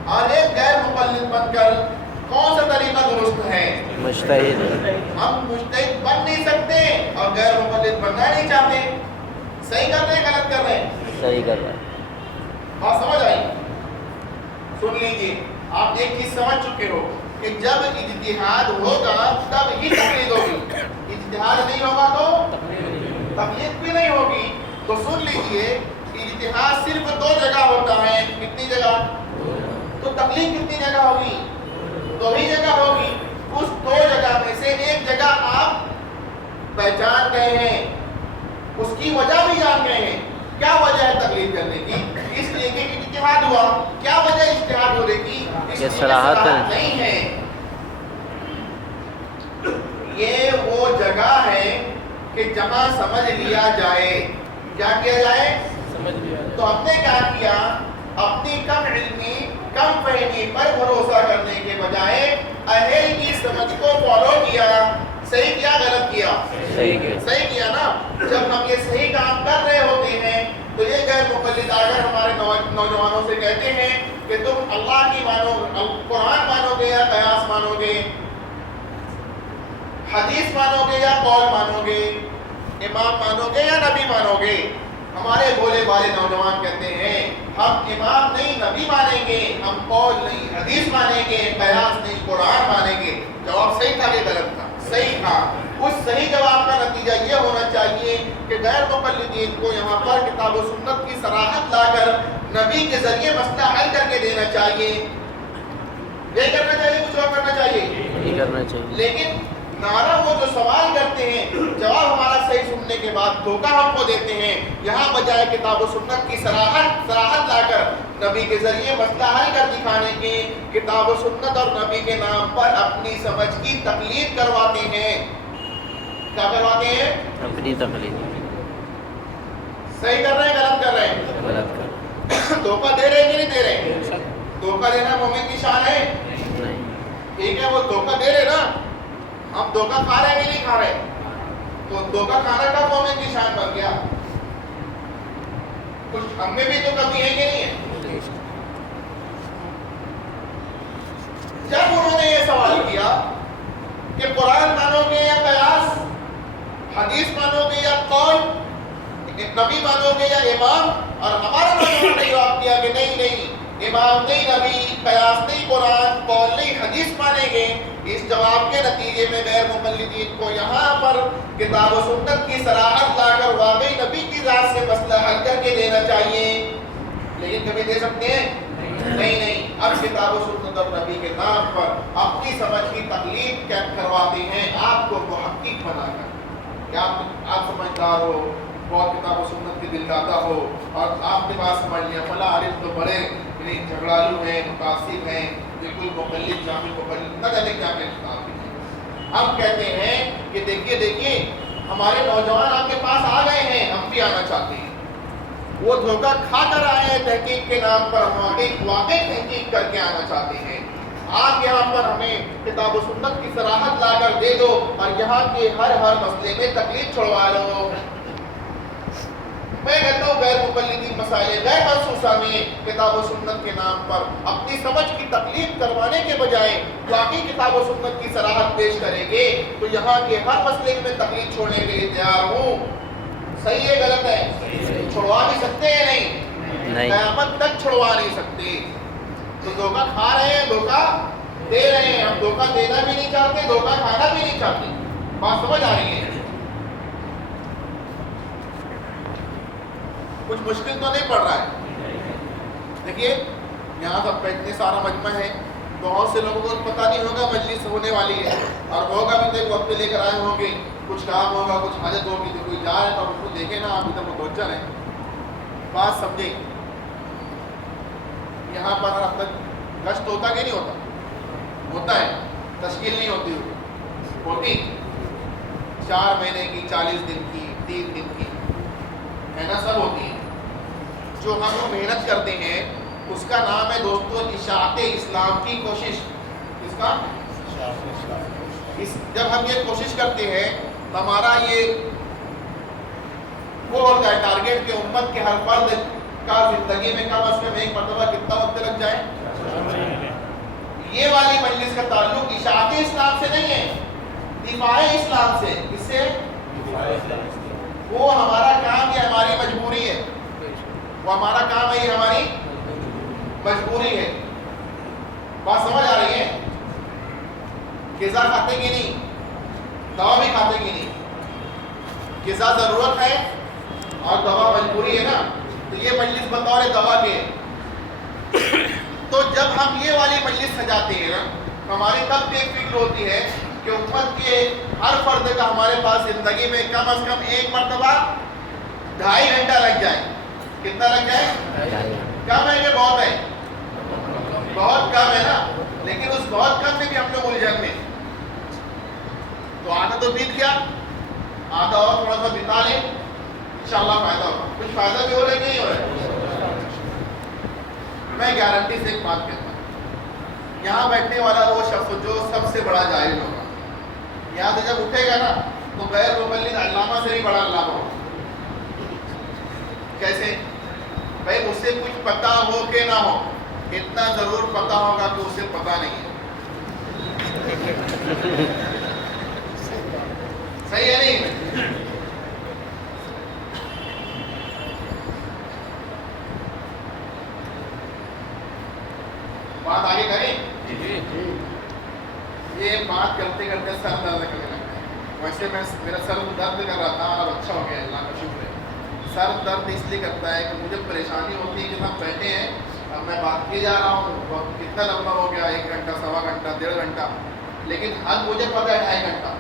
اور ایک غیر مقلد بن کر. کون سا طریقہ درست ہے؟ مجتہد. ہم مجتہد بن نہیں سکتے اور غیر مقلد بننا نہیں چاہتے. صحیح کر رہے ہیں غلط کر رہے ہیں؟ صحیح کر رہے ہیں. بات سمجھ آئی؟ سن لیجیے، آپ ایک چیز سمجھ چکے ہو کہ جب اجتہاد ہوگا تب ہی تقلید ہوگی. اجتہاد نہیں ہوگا تو تقلید بھی نہیں ہوگی. تو سن لیجیے، اجتہاد صرف دو جگہ ہوتا ہے. کتنی جگہ؟ تو تقلید کتنی جگہ ہوگی؟ دو ہی جگہ ہوگی. اس دو جگہ میں سے ایک جگہ آپ پہچان گئے ہیں، اس کی وجہ بھی جان گئے ہیں. کیا وجہ ہے تقلید کرنے کی؟ اس لیے کہ اجتہاد ہوا. کیا وجہ اجتہاد ہونے کی؟ اس لیے صراحت نہیں ہے. یہ وہ جگہ ہے کہ جہاں سمجھ لیا جائے. کیا کیا جائے؟ سمجھ لیا. تو ہم نے کیا کیا؟ اپنی کم علمی، کم فہمی پر بھروسہ کرنے کے بجائے اہل کی سمجھ کو فالو کیا. صحیح کیا غلط کیا؟ صحیح کیا. صحیح کیا نا. جب ہم یہ صحیح کام کر رہے ہوتے ہیں تو یہ غیر مقلد اگر ہمارے نوجوانوں سے کہتے ہیں کہ تم اللہ کی مانو، قرآن مانو گے یا قیاس مانو گے، حدیث مانو گے یا قول مانو گے، امام مانو گے یا نبی مانو گے. ہمارے بولے والے نوجوان کہتے ہیں ہم امام نہیں نبی مانیں گے، ہم قول نہیں حدیث مانیں گے، قیاس نہیں قرآن مانیں گے. جواب صحیح تھا کہ غلط تھا؟ صحیح تھا. اس صحیح جواب کا نتیجہ یہ ہونا چاہیے کہ غیر مقلدین کو یہاں پر کتاب و سنت کی صراحت لا کر نبی کے ذریعے مسئلہ حل کر کے دینا چاہیے. یہ کرنا چاہیے، کچھ اور کرنا چاہیے؟ یہ کرنا چاہیے. لیکن نعرہ وہ جو سوال کرتے ہیں، جواب ہمارا صحیح سننے کے بعد دھوکہ ہم کو دیتے ہیں. یہاں بجائے کتاب و سنت کی صراحت لا کر نبی کے ذریعے مسئلہ حل کر دکھانے کے، کتاب و سنت اور نبی کے نام پر اپنی سمجھ کی تقلید کرواتے ہیں. کیا کرواتے ہیں؟ اپنی تقلید. صحیح کر رہے ہیں غلط کر رہے ہیں؟ غلط کر. دھوکہ دے رہے ہیں کہ نہیں دے رہے؟ دھوکہ دینا مومن کی شان ہے. نہیں. ٹھیک ہے، وہ دھوکہ دے رہے نا. ہم دھوکہ کھا رہے ہیں کہ نہیں کھا رہے؟ تو دھوکہ کھانا کا مومن کی شان بن گیا. کچھ ہم میں بھی تو کمی ہے کہ نہیں ہے؟ جب انہوں نے یہ سوال کیا کہ قرآن مانو گے یا قیاس، حدیث مانو گے یا قول، نبی مانو گے یا امام، اور ہمارے نوجوانوں نے جواب دیا کہ نہیں نہیں، امام نہیں نبی، قیاس نہیں قرآن، قول نہیں حدیث مانیں گے. اس جواب کے نتیجے میں غیر مقلدین کو یہاں پر کتاب و سنت کی صراحت لا کر واقعی نبی کی ذات سے مسئلہ حل کر کے دینا چاہیے. لیکن کبھی دے سکتے ہیں؟ نہیں. اب کتاب و سنت اور نبی کے نام پر اپنی سمجھ کی تقلید کرواتے ہیں آپ کو محقق بنا کر. کیا آپ سمجھدار ہو، بہت کتاب و سنت کی دل دادا ہو، اور آپ نے بات سمجھ لیا فلاں عارف تو بڑے جھگڑالو ہیں، متعصب ہیں، بالکل مقلد جامع مقلد نہ جانے کیا کتاب ہیں. ہم کہتے ہیں کہ دیکھیے ہمارے نوجوان آپ کے پاس آ گئے ہیں، ہم بھی آنا چاہتے ہیں. وہ دھوکہ کھا کر آئے ہیں تحقیق کے نام پر، ہم واقعی تحقیق کر کے آنا چاہتے ہیں. آپ یہاں پر ہمیں کتاب و سنت کی صراحت لا کر دے دو اور یہاں کے ہر مسئلے میں تکلیف چھڑوا لو. میں کہتا ہوں غیر مقلدین مسائل غیر منصوصہ میں کتاب و سنت کے نام پر اپنی سمجھ کی تکلیف کروانے کے بجائے باقی کتاب و سنت کی صراحت پیش کریں گے تو یہاں کے ہر مسئلے میں تکلیف چھوڑنے کے لیے تیار ہوں. صحیح ہے غلط ہے؟ چھڑوا نہیں سکتے ہیں نہیں, قیامت تک چھڑوا نہیں سکتے. تو دھوکہ کھا رہے ہیں, دھوکہ دے رہے ہیں. ہم دھوکہ دینا بھی نہیں چاہتے, دھوکہ کھانا بھی نہیں چاہتے. بات سمجھ آ رہی ہے؟ کچھ مشکل تو نہیں پڑ رہا ہے. دیکھیے یہاں سب اتنے سارا مجمع ہے, بہت سے لوگوں کو پتہ نہیں ہوگا مجلس ہونے والی ہے, اور ہوگا بھی تو ایک وقت لے کر آئے ہوں گے, کچھ کام ہوگا, کچھ حاجت ہوگی, تو کوئی جا رہے تو اس کو دیکھے نا, آپ ادھر متوجہ رہیں, بات سمجھیں. یہاں پر ہر ہفتے گشت ہوتا کہ نہیں ہوتا؟ ہوتا ہے. تشکیل نہیں ہوتی ہوتی 4 مہینے کی, 40 دن کی, 3 دن کی ہے نا, سب ہوتی ہے. جو ہم محنت کرتے ہیں اس کا نام ہے دوستو اشاعت اسلام کی کوشش. اس کا جب ہم یہ کوشش کرتے ہیں تو ہمارا یہ وہ ہوتا ہے ٹارگیٹ کہ امت کے ہر فرد کا زندگی میں کم از کم ایک مرتبہ کتنا وقت لگ جائے. یہ والی مجلس کا تعلق اشاعت اسلام سے نہیں ہے, دفاع اسلام سے. اس سے وہ ہمارا کام, یہ ہماری مجبوری ہے, وہ ہمارا کام ہے, یہ ہماری مجبوری ہے. بات سمجھ آ رہی ہے؟ غذا کھاتے کی نہیں, دوا بھی کھاتے کی نہیں. غذا ضرورت ہے اور دوا مجبوری ہے نا, تو یہ مجلس بطور دوا کے. تو جب ہم یہ والی مجلس سجاتے ہیں نا, ہماری تب ایک فکر ہوتی ہے کہ امت کے ہر فرد کا ہمارے پاس زندگی میں کم از کم ایک مرتبہ 2.5 گھنٹہ لگ جائے. کتنا لگ جائے؟ کم ہے کہ بہت ہے؟ بہت کم ہے نا. لیکن اس بہت کم میں بھی ہم لوگ الجھن میں, تو آدھا تو بیت گیا, آدھا اور تھوڑا سا بتا لیں, انشاءاللہ فائدہ ہوگا. کچھ فائدہ بھی ہو رہا ہے کہ نہیں ہو رہا ہے؟ میں گارنٹی سے ایک بات کہتا ہوں, یہاں بیٹھنے والا وہ شخص جو سب سے بڑا جاہل ہوگا, یہاں سے جب اٹھے گا نا تو غیر مقلد علامہ سے بھی بڑا علامہ ہوگا. کیسے بھائی؟ اسے کچھ پتا ہو کہ نہ ہو, اتنا ضرور پتا ہوگا کہ اسے پتا نہیں ہے. صحیح ہے نہیں؟ بات آگے کریں. یہ بات کرتے کرتے سر درد کرنے لگتا ہے. ویسے میرا سر درد کر رہا تھا, اب اچھا ہو گیا, اللہ کا شکر ہے. سر درد اس لیے کرتا ہے کہ مجھے پریشانی ہوتی ہے کہ ہم بیٹھے ہیں, اب میں بات کیے جا رہا ہوں, وقت کتنا لمبا ہو گیا, 1 گھنٹہ, 1.25 گھنٹہ, 1.5 گھنٹہ, لیکن حد مجھے پتا ہے 2.5 گھنٹہ.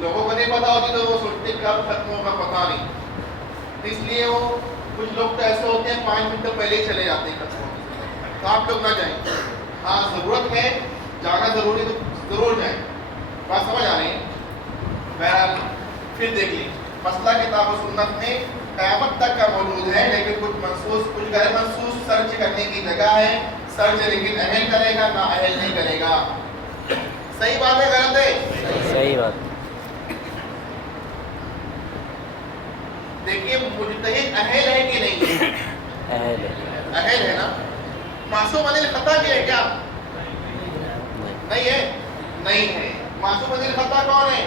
لوگوں کو نہیں پتا ہوتی تو وہ سوچتے کب ختم ہوگا پتا نہیں. اس لیے وہ کچھ لوگ تو ایسے ہوتے ہیں 5 منٹ پہلے ہی چلے جاتے ہیں ختم ہونے سے. تو آپ لوگ نہ جائیں. ہاں ضرورت ہے, جانا ضروری تو ضرور جائیں. بات سمجھ آ رہی ہے؟ بہرحال پھر دیکھ لیں, مسئلہ کتاب و سنت میں قیامت تک کا موجود ہے, لیکن کچھ منسوخ کچھ غیر منسوخ سرچ کرنے کی جگہ ہے. سرچ لیکن اہل کرے گا, نہ اہل نہیں کرے گا. صحیح بات ہے غلط ہے؟ صحیح بات. دیکھیے مجتہد اہل ہے کہ نہیں ہے؟ اہل ہے. اہل ہے نا. معصوم عن الخطا بھی ہے کیا؟ نہیں ہے. نہیں ہے. معصوم عن الخطا کون ہے؟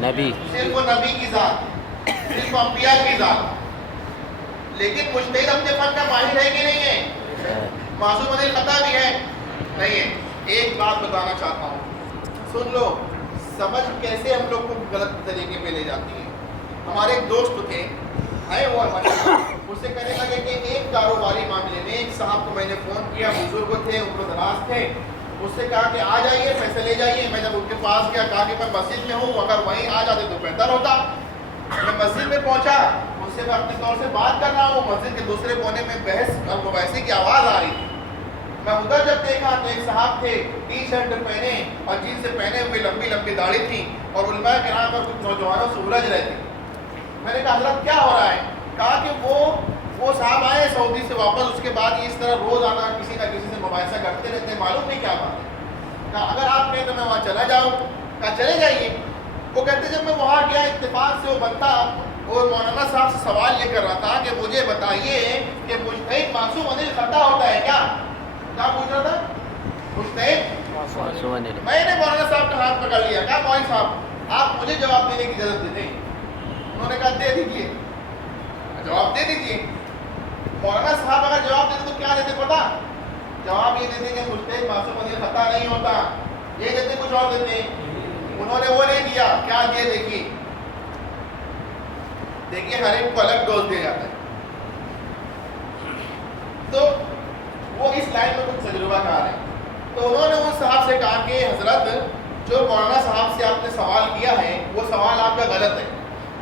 نبی. صرف وہ نبی کی ذات, صرف انبیاء کی ذات. لیکن مجتہد اپنے فن کا ماہر ہے کہ نہیں ہے؟ معصوم عن الخطا بھی ہے. نہیں ہے. ایک بات بتانا چاہتا ہوں, سن لو. سمجھ کیسے ہم لوگ کو غلط طریقے پہ لے جاتی ہے. ہمارے ایک دوست تھے, آئے وہ مجھ سے کہنے لگے کہ ایک کاروباری معاملے میں ایک صاحب کو میں نے فون کیا, بزرگ تھے, ان کو دراز تھے, اس سے کہا کہ آ جائیے, پیسے لے جائیے. میں جب ان کے پاس گیا, کہا کہ میں مسجد میں ہوں, اگر وہیں آ جاتے تو بہتر ہوتا. میں مسجد میں پہنچا, ان سے میں اپنے طور سے بات کر رہا ہوں, مسجد کے دوسرے کونے میں بحث اور مباحثے کی آواز آ رہی تھی. میں ادھر جب دیکھا تو ایک صاحب تھے, ٹی شرٹ پہنے اور جینس سے پہنے ہوئے, لمبی لمبی داڑھی تھی, اور علماء کرام پر کچھ نوجوانوں سے الجھ رہے تھے. میں نے کہا حضرت کیا ہو رہا ہے؟ کہا کہ وہ صاحب آئے سعودی سے واپس, اس کے بعد اس طرح روز آنا کسی نہ کسی سے مباحثہ کرتے رہتے ہیں, معلوم نہیں کیا بات ہے. کہا اگر آپ کہیں تو میں وہاں چلا جاؤں. کہا چلے جائیے. وہ کہتے جب میں وہاں گیا اتفاق سے وہ بنتا اور مولانا صاحب سے سوال یہ کر رہا تھا کہ مجھے بتائیے کہ مجتہد معصوم عن الخطا ہوتا ہے کیا؟ کیا پوچھ رہا تھا؟ مجتہد معصوم عن میں نے مولانا صاحب کا ہاتھ پکڑ لیا. کہا مولوی صاحب آپ مجھے جواب دینے کی اجازت دے دیں. انہوں نے کہا دے دیجیے, جواب دے دیجیے. مولانا صاحب اگر جواب دیتے تو کیا دیتے پتا؟ جواب یہ دیتے کہ مجتہد معصوم عن الخطا نہیں ہوتا. یہ دیتے کچھ اور دیتے. انہوں نے وہ نہیں دیا. کیا دیا دیکھیے, دیکھیے ہر ایک کو الگ ڈوز دیا جاتا ہے. تو وہ اس لائن میں کچھ تجربہ کار ہے. تو انہوں نے اس صاحب سے کہا کہ حضرت جو مولانا صاحب سے آپ نے سوال کیا ہے وہ سوال آپ کا غلط ہے.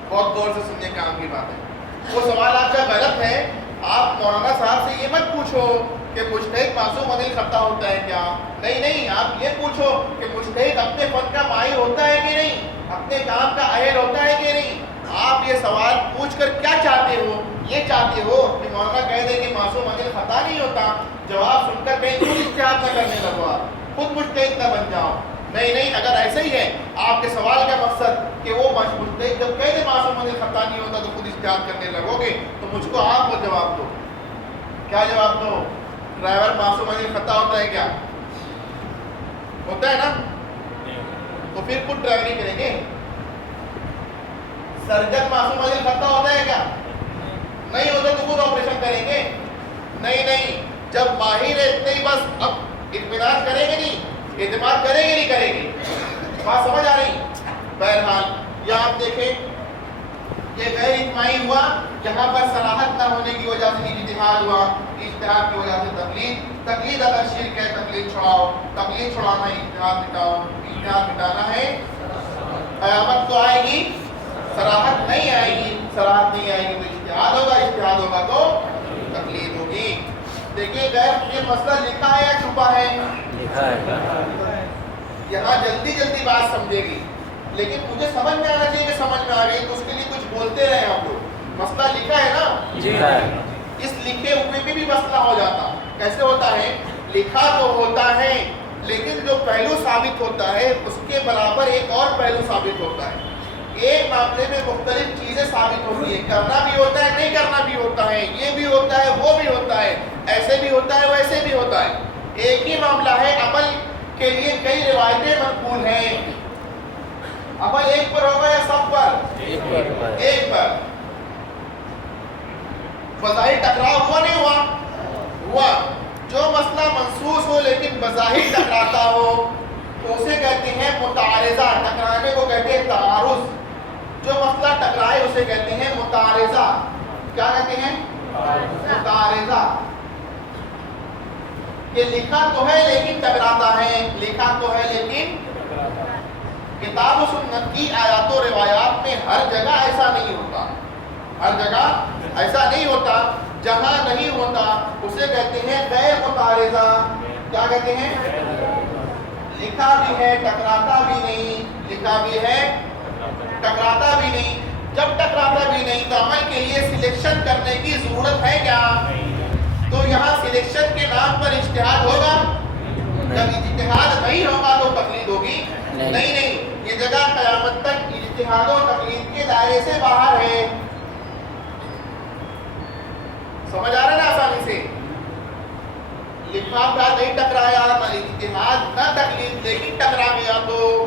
بہت غور سے سننے کام کی بات ہے. وہ سوال آپ کا غلط ہے. آپ مولانا صاحب سے یہ مت پوچھو کہ مجتہد معصوم عن الخطا ہوتا ہے کیا. نہیں نہیں, آپ یہ پوچھو کہ مجتہد اپنے فن کا ماہر ہوتا ہے کہ نہیں, اپنے کام کا اہل ہوتا ہے کہ نہیں. آپ یہ سوال پوچھ کر کیا چاہتے ہو؟ یہ چاہتے ہو کہ مولانا کہہ دے کہ معصوم عن الخطا نہیں ہوتا, جواب سن کر کہیں خود اجتہاد نہ کرنے لگو, آپ خود مجتہد نہ بن جاؤ. نہیں نہیں, اگر ایسا ہی ہے آپ کے سوال کا مقصد کہ وہ مجتہد جب کہہ دے معصوم عن الخطا نہیں ہوتا تو خود اجتہاد کرنے لگو گے, تو مجھ کو آپ کو جواب دو. کیا جواب دو؟ ڈرائیور معصوم عن الخطا ہوتا ہے کیا؟ ہوتا ہے نا, تو پھر خود ڈرائیوری کریں گے. سرجن معصوم عن الخطا ہوتا ہے کیا؟ نہیں ہوتا تو خود آپریشن کریں گے. نہیں نہیں, جب ماہر ہے اتنے ہی بس, اب اطمینان کریں گے نہیں, اعتماد کریں گے نہیں کریں گے. بات سمجھ آ رہی؟ بہرحال یہاں آپ دیکھیں یہ غیر اجتماعی ہوا, جہاں پر صلاحت نہ ہونے کی وجہ سے اجتہاد ہوا, اجتہاد کی وجہ سے تقلید. تقلید اگر شرک ہے تقلید چھڑاؤ, تقلید چھڑانا ہے اجتہاد مٹاؤ, اجتہاد مٹانا ہے. قیامت تو آئے گی, صراحت نہیں آئے گی, صراحت نہیں آئے گی تو اجتہاد ہوگا, اجتہاد ہوگا تو تقلید ہوگی. دیکھیے غیر یہ مسئلہ لکھا ہے یا چھپا ہے؟ لکھا ہے. یہاں جلدی جلدی بات سمجھے گی, لیکن مجھے سمجھ میں آنا چاہیے کہ سمجھ میں آ گئی, تو اس کے لیے کچھ بولتے رہے آپ لوگ. مسئلہ لکھا ہے نا, لکھا ہے. اس لکھے ہوئے میں بھی مسئلہ ہو جاتا. کیسے ہوتا ہے؟ لکھا تو ہوتا ہے لیکن جو پہلو ثابت ہوتا ہے اس کے برابر ایک اور پہلو ثابت ہوتا ہے. ایک معاملے میں مختلف چیزیں ثابت ہوتی ہیں, کرنا بھی ہوتا ہے نہیں کرنا بھی ہوتا ہے, یہ بھی ہوتا ہے وہ بھی ہوتا ہے, ایسے بھی ہوتا ہے ویسے بھی ہوتا ہے. ایک ہی معاملہ ہے, عمل کے لیے کئی روایتیں منقول ہیں. عمل ایک پر ہوگا یا سب پر؟ ایک پر. بظاہر ٹکراؤ ہوا نہیں ہوا؟ ہوا. جو مسئلہ منصوص ہو لیکن بظاہر ٹکراتا ہو تو اسے کہتے ہیں متعارضہ. ٹکرانے کو کہتے ہیں تعارض. جو مسئلہ ٹکرائے اسے کہتے ہیں متعارضہ. کیا کہتے ہیں؟ متعارضہ. کہ لکھا تو ہے لیکن ٹکراتا ہے, لکھا تو ہے لیکن. کتاب و سنت کی آیات و روایات میں ہر جگہ ایسا نہیں ہوتا, ہر جگہ ایسا نہیں ہوتا. جہاں نہیں ہوتا اسے کہتے ہیں غیر متعارضہ. کیا کہتے ہیں؟ لکھا بھی ہے ٹکراتا بھی نہیں, لکھا بھی ہے ٹکراتا بھی نہیں. جب ٹکراتا بھی نہیں تو عمل کے لیے سلیکشن کرنے کی ضرورت ہے کیا؟ تو یہاں سلیکشن کے نام پر اجتہاد ہوگا؟ جب اجتہاد نہیں ہوگا تو تقلید ہوگی؟ نہیں نہیں, یہ جگہ قیامت تک اجتہاد و تقلید کے دائرے سے باہر ہے. سمجھ آ رہا ہے نا آسانی سے؟ لکھا کا نہیں ٹکرایا, نہ اجتہاد نہ تقلید, لیکن ٹکرا گیا تو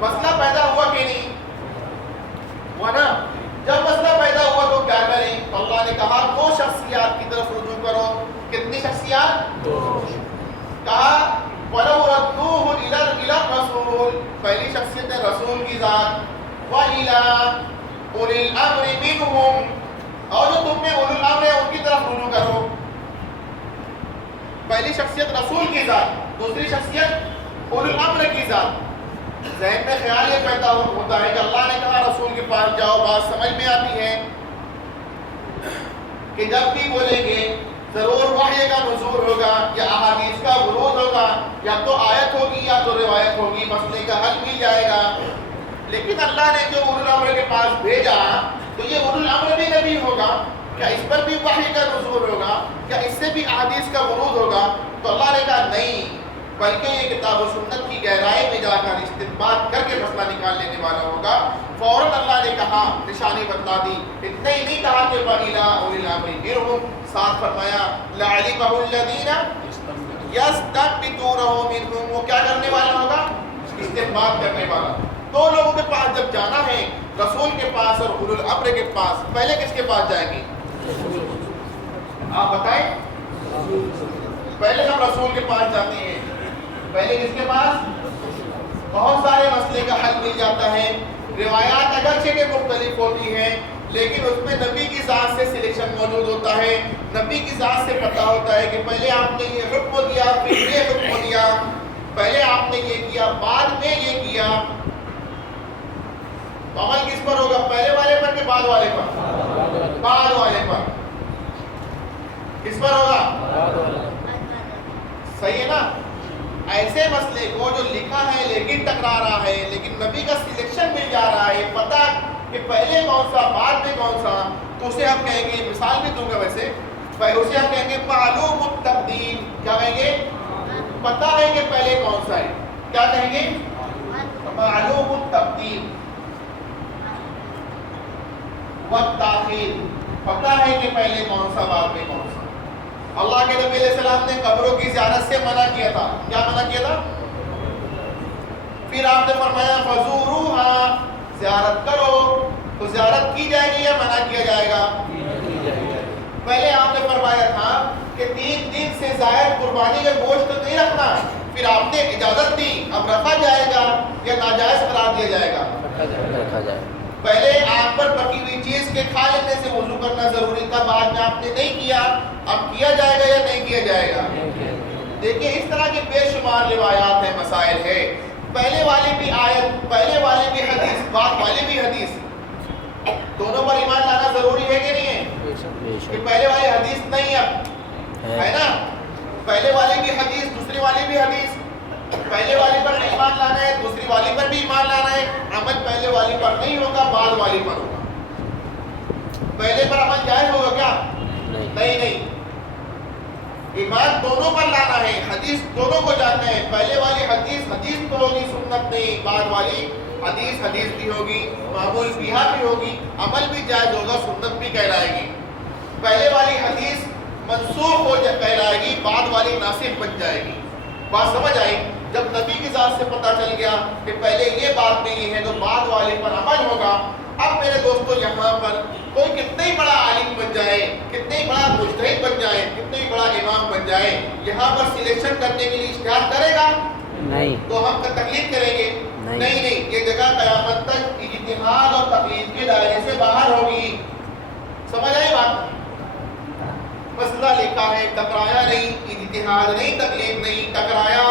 مسئلہ پیدا ہوا کہ نہیں ہوا نا؟ جب مسئلہ پیدا ہوا تو کیا کریں؟ تو اللہ نے کہا دو شخصیات کی طرف رجوع کرو. کتنی شخصیات؟ دو. کہا وَلَوْ رَدُّوهُ إِلَى الرَّسُولِ, پہلی شخصیت ہے رسول کی ذات. وَإِلَى أُولِي الْأَمْرِ مِنْهُمْ, اور جو تم میں اولو الامر ہے ان کی طرف رجوع کرو. پہلی شخصیت رسول کی ذات, دوسری شخصیت اولو الامر کی ذات. ذہن میں خیال یہ پیدا ہوتا ہے کہ اللہ نے کہا رسول کے پاس جاؤ, بات سمجھ میں آتی ہے کہ جب بھی بولیں گے ضرور وحی کا نزول ہوگا یا احادیث کا ورود ہوگا, یا تو آیت ہوگی یا تو روایت ہوگی, مسئلے کا حل مل جائے گا. لیکن اللہ نے جو اولو الامر کے پاس بھیجا تو یہ اولو الامر بھی نبی ہوگا, کیا اس پر بھی وحی کا نزول ہوگا, کیا اس سے بھی احادیث کا ورود ہوگا؟ تو اللہ نے کہا نہیں, بلکہ یہ کتاب و سنت کی گہرائی میں جا کر استنباط کر کے مسئلہ نکال لینے والا ہوگا. فوراً اللہ نے کہا، نشانی بتلا دی. اتنا ہی نہیں کہا کہ وَإِلَىٰ أُولِي الْأَمْرِ مِنْهُمْ، ساتھ فرمایا لَعَلِمَهُ الَّذِينَ يَسْتَنبِطُونَهُ مِنْهُمْ. وہ کیا کرنے والا ہوگا؟ استنباط کرنے والا. دو لوگوں کے پاس جب جانا ہے، رسول کے پاس اور اولو الامر کے پاس، پہلے کس کے پاس جائیں گے؟ آپ بتائیں. پہلے ہم رسول کے پاس جاتے ہیں. پہلے کس کے پاس؟ بہت سارے مسئلے کا حل مل جاتا ہے. روایات اگرچہ کے مختلف ہوتی ہیں لیکن اس میں نبی کی ذات سے سلیکشن موجود ہوتا ہے. نبی کی ذات سے پتہ ہوتا ہے کہ پہلے آپ نے یہ حکم دیا، پھر یہ حکم دیا، پہلے آپ نے یہ کیا، بعد میں یہ کیا. تو عمل کس پر ہوگا؟ پہلے والے پر کہ بعد والے پر؟ بعد والے پر. کس پر ہوگا؟ صحیح ہے نا. ایسے مسئلے کو جو لکھا ہے لیکن ٹکرا رہا ہے، لیکن نبی کا سلیکشن مل جا رہا ہے، پتہ کہ پہلے کون سا بعد میں کون سا، تو اسے ہم کہیں گے، مثال بھی دوں گا ویسے، اسے ہم کہیں گے معلوم التقدیم. کیا کہیں گے؟ پتہ ہے کہ پہلے کون سا ہے. کیا کہیں گے؟ معلوم التقدیم والتاخیر. پتہ ہے کہ پہلے کون سا بعد میں کون سا. اللہ کے نبی علیہ السلام نے قبروں کی زیارت سے منع کیا تھا. کیا منع کیا تھا؟ پھر آپ نے فرمایا فزوروہا، زیارت کرو. تو زیارت کی جائے گی یا منع کیا جائے گا؟ پہلے آپ نے فرمایا تھا کہ 3 دن سے زائد قربانی کا گوشت نہیں رکھنا. پھر آپ نے اجازت دی، اب رکھا جائے گا یا ناجائز قرار دیا جائے گا؟ رکھا جائے. پہلے آگ پر پکی ہوئی چیز کے کھا لینے سے وضو کرنا ضروری تھا، بعد میں آپ نے نہیں کیا، اب کیا جائے گا یا نہیں کیا جائے گا؟ دیکھیں اس طرح کے بے شمار روایات ہیں، مسائل ہے. پہلے والی بھی آیت، پہلے والی بھی حدیث، بعد والی بھی حدیث، دونوں پر ایمان لانا ضروری ہے کہ نہیں ہے؟ کہ پہلے والی حدیث نہیں اب ہے نا، پہلے والی بھی حدیث، دوسری والی بھی حدیث. پہلے والی پر ایمان لانا ہے، دوسری والی پر بھی ایمان لانا ہے. عمل پہلے والی پر نہیں ہوگا، بعد والی پر ہوگا. پہلے پر عمل جائز ہوگا کیا؟ نہیں. ایمان دونوں پر لانا ہے، حدیث دونوں کو جاننا ہے. پہلے والی حدیث حدیث تو ہوگی، سنت نہیں. بعد والی حدیث حدیث بھی ہوگی، معمول بیہا بھی ہوگی، عمل بھی جائز ہوگا، سنت بھی کہلائے گی. پہلے والی حدیث منسوخ ہو کہلائے گی، بعد والی ناسخ بن جائے گی. بات سمجھ آئی؟ جب نبی کی ذات سے پتہ چل گیا کہ پہلے یہ بات نہیں ہے تو بعد والے پر عمل ہوگا. اب میرے دوستو یہاں پر کوئی کتنا ہی بڑا عالم بن جائے، کتنا ہی بڑا مجتہد بن جائے، کتنا ہی بڑا امام بن جائے، یہاں پر سلیکشن کرنے کے لیے اجتہاد کرے گا نہیں تو ہم تقلید کریں گے؟ نہیں. یہ جگہ قیامت تک اجتہاد اور تقلید کے دائرے سے باہر ہوگی. سمجھ آئی بات؟ مسئلہ لکھا ہے، ٹکرایا نہیں، اجتہاد نہیں، تقلید نہیں. ٹکرایا،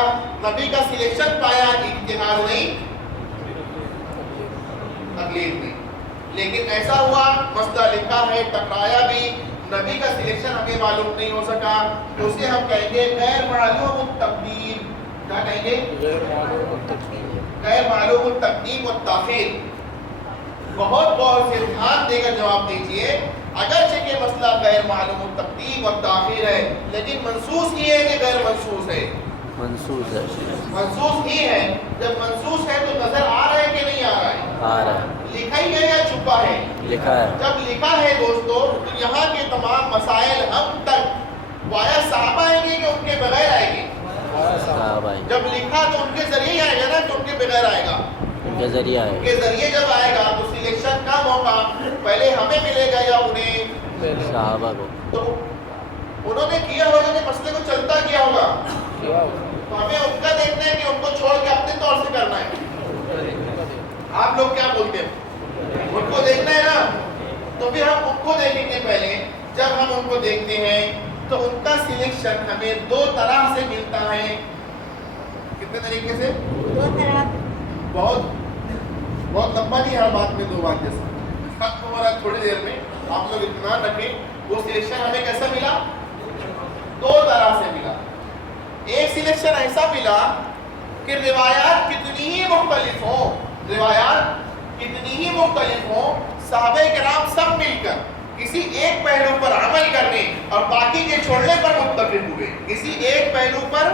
نبی کا سلیکشن پایا، اجتہاد نہیں، تقلید نہیں. لیکن ایسا ہوا مسئلہ لکھا ہے، ٹکرایا بھی، نبی کا سلیکشن ہمیں معلوم نہیں ہو سکا، تو اسے ہم کہیں گے غیر معلوم التقدیم. کیا کہیں گے؟ غیر معلوم التقدیم والتاخیر. بہت غور سے دھیان دے کر جواب دیجئے. اگرچہ کہ مسئلہ غیر معلوم التقدیم والتاخیر ہے لیکن منصوص ہی ہے کہ غیر منصوص ہے؟ منصوص ہے. منصوص ہی ہے. جب منصوص ہے تو نظر آ رہا ہے کہ نہیں آ رہا ہے؟ آ رہا ہے. لکھا ہی ہے یا چھپا ہے؟ لکھا ہے. جب لکھا ہے دوستو تو یہاں کے تمام مسائل ہم تک وایا صحابہ آئیں گے کہ ان کے بغیر آئیں گے؟ صحابہ آئیں گے. جب لکھا تو ان کے ذریعے آئے گا نا کہ ان کے بغیر آئے گا؟ ان کے ذریعے آئے ان کے ذریعے جب آئے گا تو سلیکشن کا موقع پہلے ہمیں ملے گا یا انہیں؟ صحابہ کو. تو انہوں نے کیا ہوگا کہ مسئلے کو چلتا کیا ہوگا، تو ہمیں ان کا دیکھنا ہے کہ ان کو چھوڑ کے اپنے طور سے کرنا ہے. آپ لوگ کیا بولتے ہیں؟ ان کو دیکھنا ہے نا، تو پھر ہم ان کو دیکھیں گے پہلے. جب ہم ان کو دیکھتے ہیں تو ان کا سلیکشن ہمیں 2 طرح سے ملتا ہے. کتنے طریقے سے؟ 2 طرح. بہت لمبا نہیں، ہر بات میں 2 بات جیسا ختم ہو رہا ہے تھوڑی دیر میں. آپ لوگ اطمینان رکھیں. وہ سلیکشن ہمیں کیسا ملا؟ 2 طرح سے ملا. ایک سلیکشن ایسا ملا کہ روایات کتنی ہی مختلف ہوں، روایات کتنی ہی مختلف ہوں، صحابہ کرام سب مل کر کسی ایک پہلو پر عمل کرنے اور باقی کے چھوڑنے پر متفق ہوئے. کسی ایک پہلو پر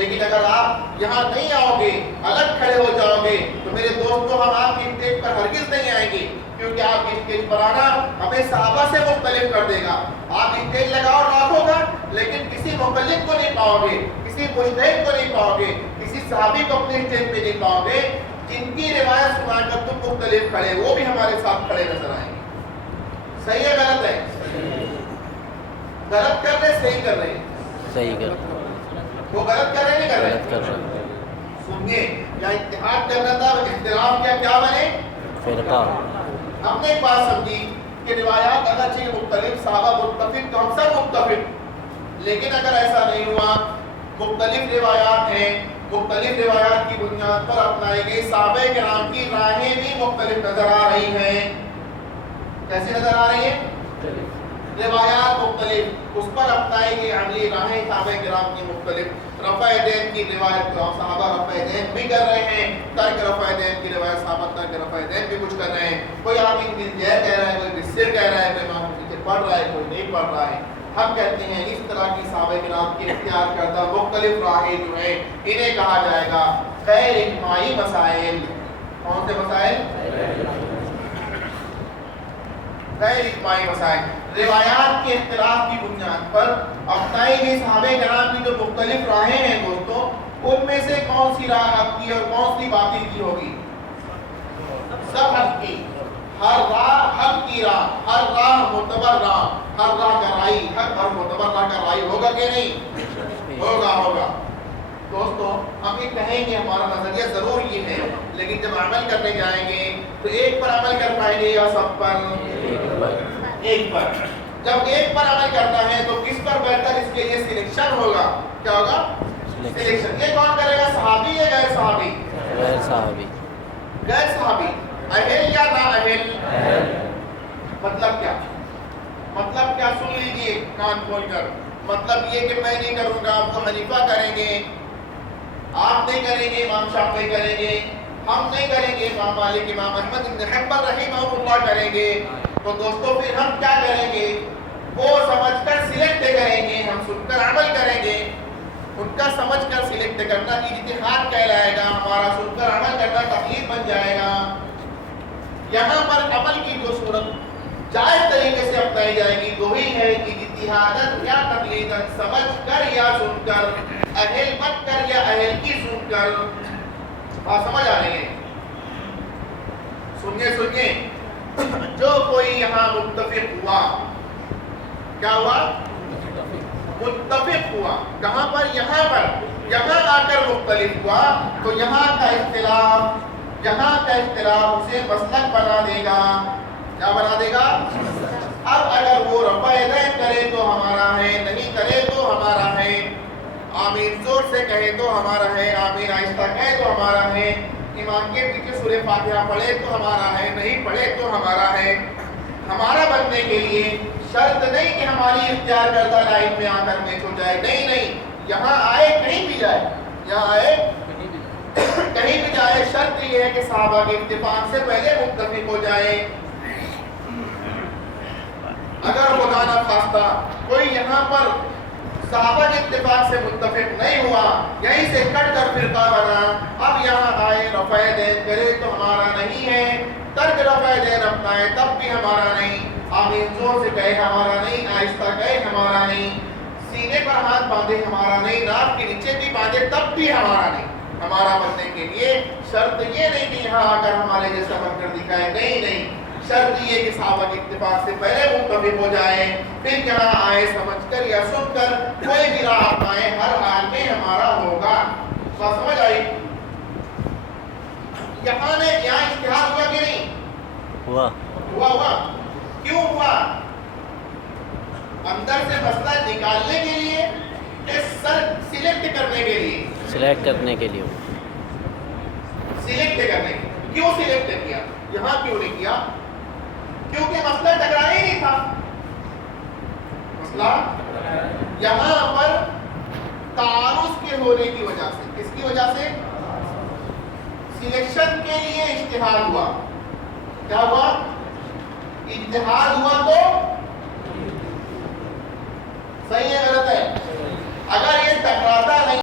لیکن اگر آپ یہاں نہیں آؤ گے، الگ کھڑے ہو جاؤ گے، تو میرے دوستوں ہم آپ کی اسٹیج پر ہرگز نہیں آئیں گے، کیونکہ آپ کی اسٹیج پر آنا ہمیں صحابہ سے مختلف کر دے گا۔ آپ اسٹیج لگاؤ لاکھوں کا، لیکن کسی مقلد کو نہیں پاؤ گے، کسی مجتہد کو نہیں پاؤ گے، کسی صحابی کو اپنے اسٹیج پہ نہیں پاؤ گے جن کی روایت سنا کر تم مختلف کھڑے، وہ بھی ہمارے ساتھ کھڑے نظر آئیں گے۔ صحیح ہے غلط ہے؟ غلط کر رہے صحیح کر رہے ہیں؟ صحیح کر رہے ہیں۔ وہ غلط کر رہے نہیں کر رہے؟ غلط کر رہے ہیں۔ سنیے، یا اتحاد کرنا تھا، اختلاف کیا بنے؟ فرقہ۔ ہم نے ایک بات سمجھی کہ روایات اگرچہ مختلف، صحابہ متفق تو ہم سب متفق، لیکن اگر ایسا نہیں ہوا، مختلف روایات ہیں، مختلف روایات کی بنیاد پر اپنائی گئی صحابہ کرام کی راہیں بھی مختلف نظر آ رہی ہیں۔ کیسے نظر آ رہی ہیں؟ روایات مختلف، اس پر اپنائی گئی عملی راہیں صحابہ کرام کی مختلف۔ رفع دین کی روایت کو صحابہ رفع دین بھی کر رہے ہیں، ترک رفع دین کی روایت صحابہ ترک رفع دین بھی کچھ کر رہے ہیں۔ کوئی آپ ان جے کہہ رہا ہے، کوئی بسر کہہ رہا ہے، کوئی امام پیچھے پڑھ رہا ہے، کوئی نہیں پڑھ رہا ہے۔ ہم کہتے ہیں اس طرح کی صحابہ کرام کی اختیار کردہ مختلف راہیں جو ہیں انہیں کہا جائے گا غیر اجماعی مسائل۔ کون سے مسائل؟ غیر اجماعی مسائل۔ روایات کے اختلاف کی بنیاد پر اپنائی گئی صحابہ کرام کی جو مختلف راہیں ہیں دوستوں، ان میں سے کون سی راہ حق کی اور کون سی باطل کی ہوگی؟ سب حق کی۔ ہر راہ حق کی راہ، ہر راہ معتبر راہ، ہر راہ کا رائی حق اور معتبر راہ کا رائی ہوگا کہ نہیں؟ ہوگا۔ دوستو ہم یہ کہیں گے ہمارا نظریہ ضرور یہ ہے، لیکن جب عمل کرنے جائیں گے تو ایک پر عمل کر پائیں گے یا سب پر؟ ایک پر۔ جب ایک پر عمل کرنا ہے تو کس پر بہتر اس کے لیے سلیکشن ہوگا؟ کیا ہوگا؟ سلیکشن۔ یہ کون کرے گا؟ صحابی یا غیر صحابی؟ غیر صحابی۔ غیر صحابی، اہل یا نا اہل؟ مطلب کیا؟ مطلب کیا؟ سن لیجئے کان کھول کر۔ مطلب یہ کہ میں نہیں کروں گا، ابو حنیفہ کریں گے، آپ نہیں کریں گے، امام شافعی کریں گے، ہم نہیں کریں گے، امام مالک، امام احمد بن حنبل رحمہ اللہ کریں گے، تو دوستو پھر ہم کیا کریں گے؟ وہ سمجھ کر سلیکٹ کریں گے، ہم سن کر عمل کریں گے۔ ان کا سمجھ کر سلیکٹ کرنا اجتہاد کہلائے گا، ہمارا سن کر عمل کرنا تقلید بن جائے گا۔ یہاں پر عمل کی جو صورت جائز طریقے سے اپنائی جائے گی وہی ہے کہ اجتہاداً یا تقلیداً، سمجھ کر یا سن کر، اہل مت کر یا اہل کی سن کر۔ بات سمجھ آ رہی ہے؟ سنیے، جو کوئی یہاں متفق ہوا، کیا ہوا؟ متفق ہوا۔ کہاں پر؟ یہاں پر۔ یہاں آ کر مختلف ہوا تو یہاں کا اختلاف اسے مسلک بنا دے گا۔ کیا بنا دے گا؟ اب اگر وہ رفع دین کرے تو ہمارا ہے، نہیں کرے تو ہمارا ہے، آمین زور سے کہے تو ہمارا ہے، آمین آہستہ کہے تو ہمارا ہے، امام کے پیچھے سورہ فاتحہ پڑھے تو ہمارا ہے، نہیں پڑھے تو ہمارا ہے۔ ہمارا بننے کے لیے شرط نہیں کہ ہماری اختیار کردہ لائن میں آ کر میچ ہو جائے، نہیں، یہاں آئے کہیں بھی جائے، یہاں آئے کہیں بھی جائے، شرط یہ ہے کہ صحابہ کے اتفاق سے پہلے متفق ہو جائے۔ اگر خدا نہ خواستہ کوئی یہاں پر صحابہ کے اتفاق سے متفق نہیں ہوا، یہیں سے کٹ کر فرقہ بنا، اب یہاں آئے رفع دین کرے تو ہمارا نہیں ہے، ترک رفع دین اپنائے تب بھی ہمارا نہیں، آمین زور سے کہے ہمارا نہیں، آہستہ کہے ہمارا نہیں، سینے پر ہاتھ باندھے ہمارا نہیں، ناک کے نیچے بھی باندھے تب بھی ہمارا نہیں۔ ہمارا بننے کے لیے شرط یہ نہیں کہ یہاں آ کر ہمارے جیسا بن کر دکھائے، نہیں، شرط یہ کہ صحابہ کے اتفاق سے پہلے متفق ہو جائے، پھر یہاں آئے سمجھ کر یا سن کر کوئی بھی راہ اپنائے، ہر حال میں ہمارا ہوگا۔ بات سمجھ آئی؟ یہاں اجتہاد ہوا کہ نہیں؟ ہوا۔ کیوں ہوا؟ اندر سے مسئلہ نکالنے کے لیے کہ سلیکٹ کرنے کے لیے؟ سلیکٹ کرنے کے لیے۔ کیوں سلیکٹ کیا؟ یہاں کیوں نہیں کیا؟ کیونکہ مسئلہ ٹکرایا ہی نہیں تھا۔ مسئلہ یہاں پر تعارض کے ہونے کی وجہ سے، کس کی وجہ سے؟ سلیکشن کے لیے اجتہاد ہوا۔ کیا ہوا؟ اجتہاد ہوا تو صحیح ہے غلط ہے؟ اگر یہ ٹکراتا نہیں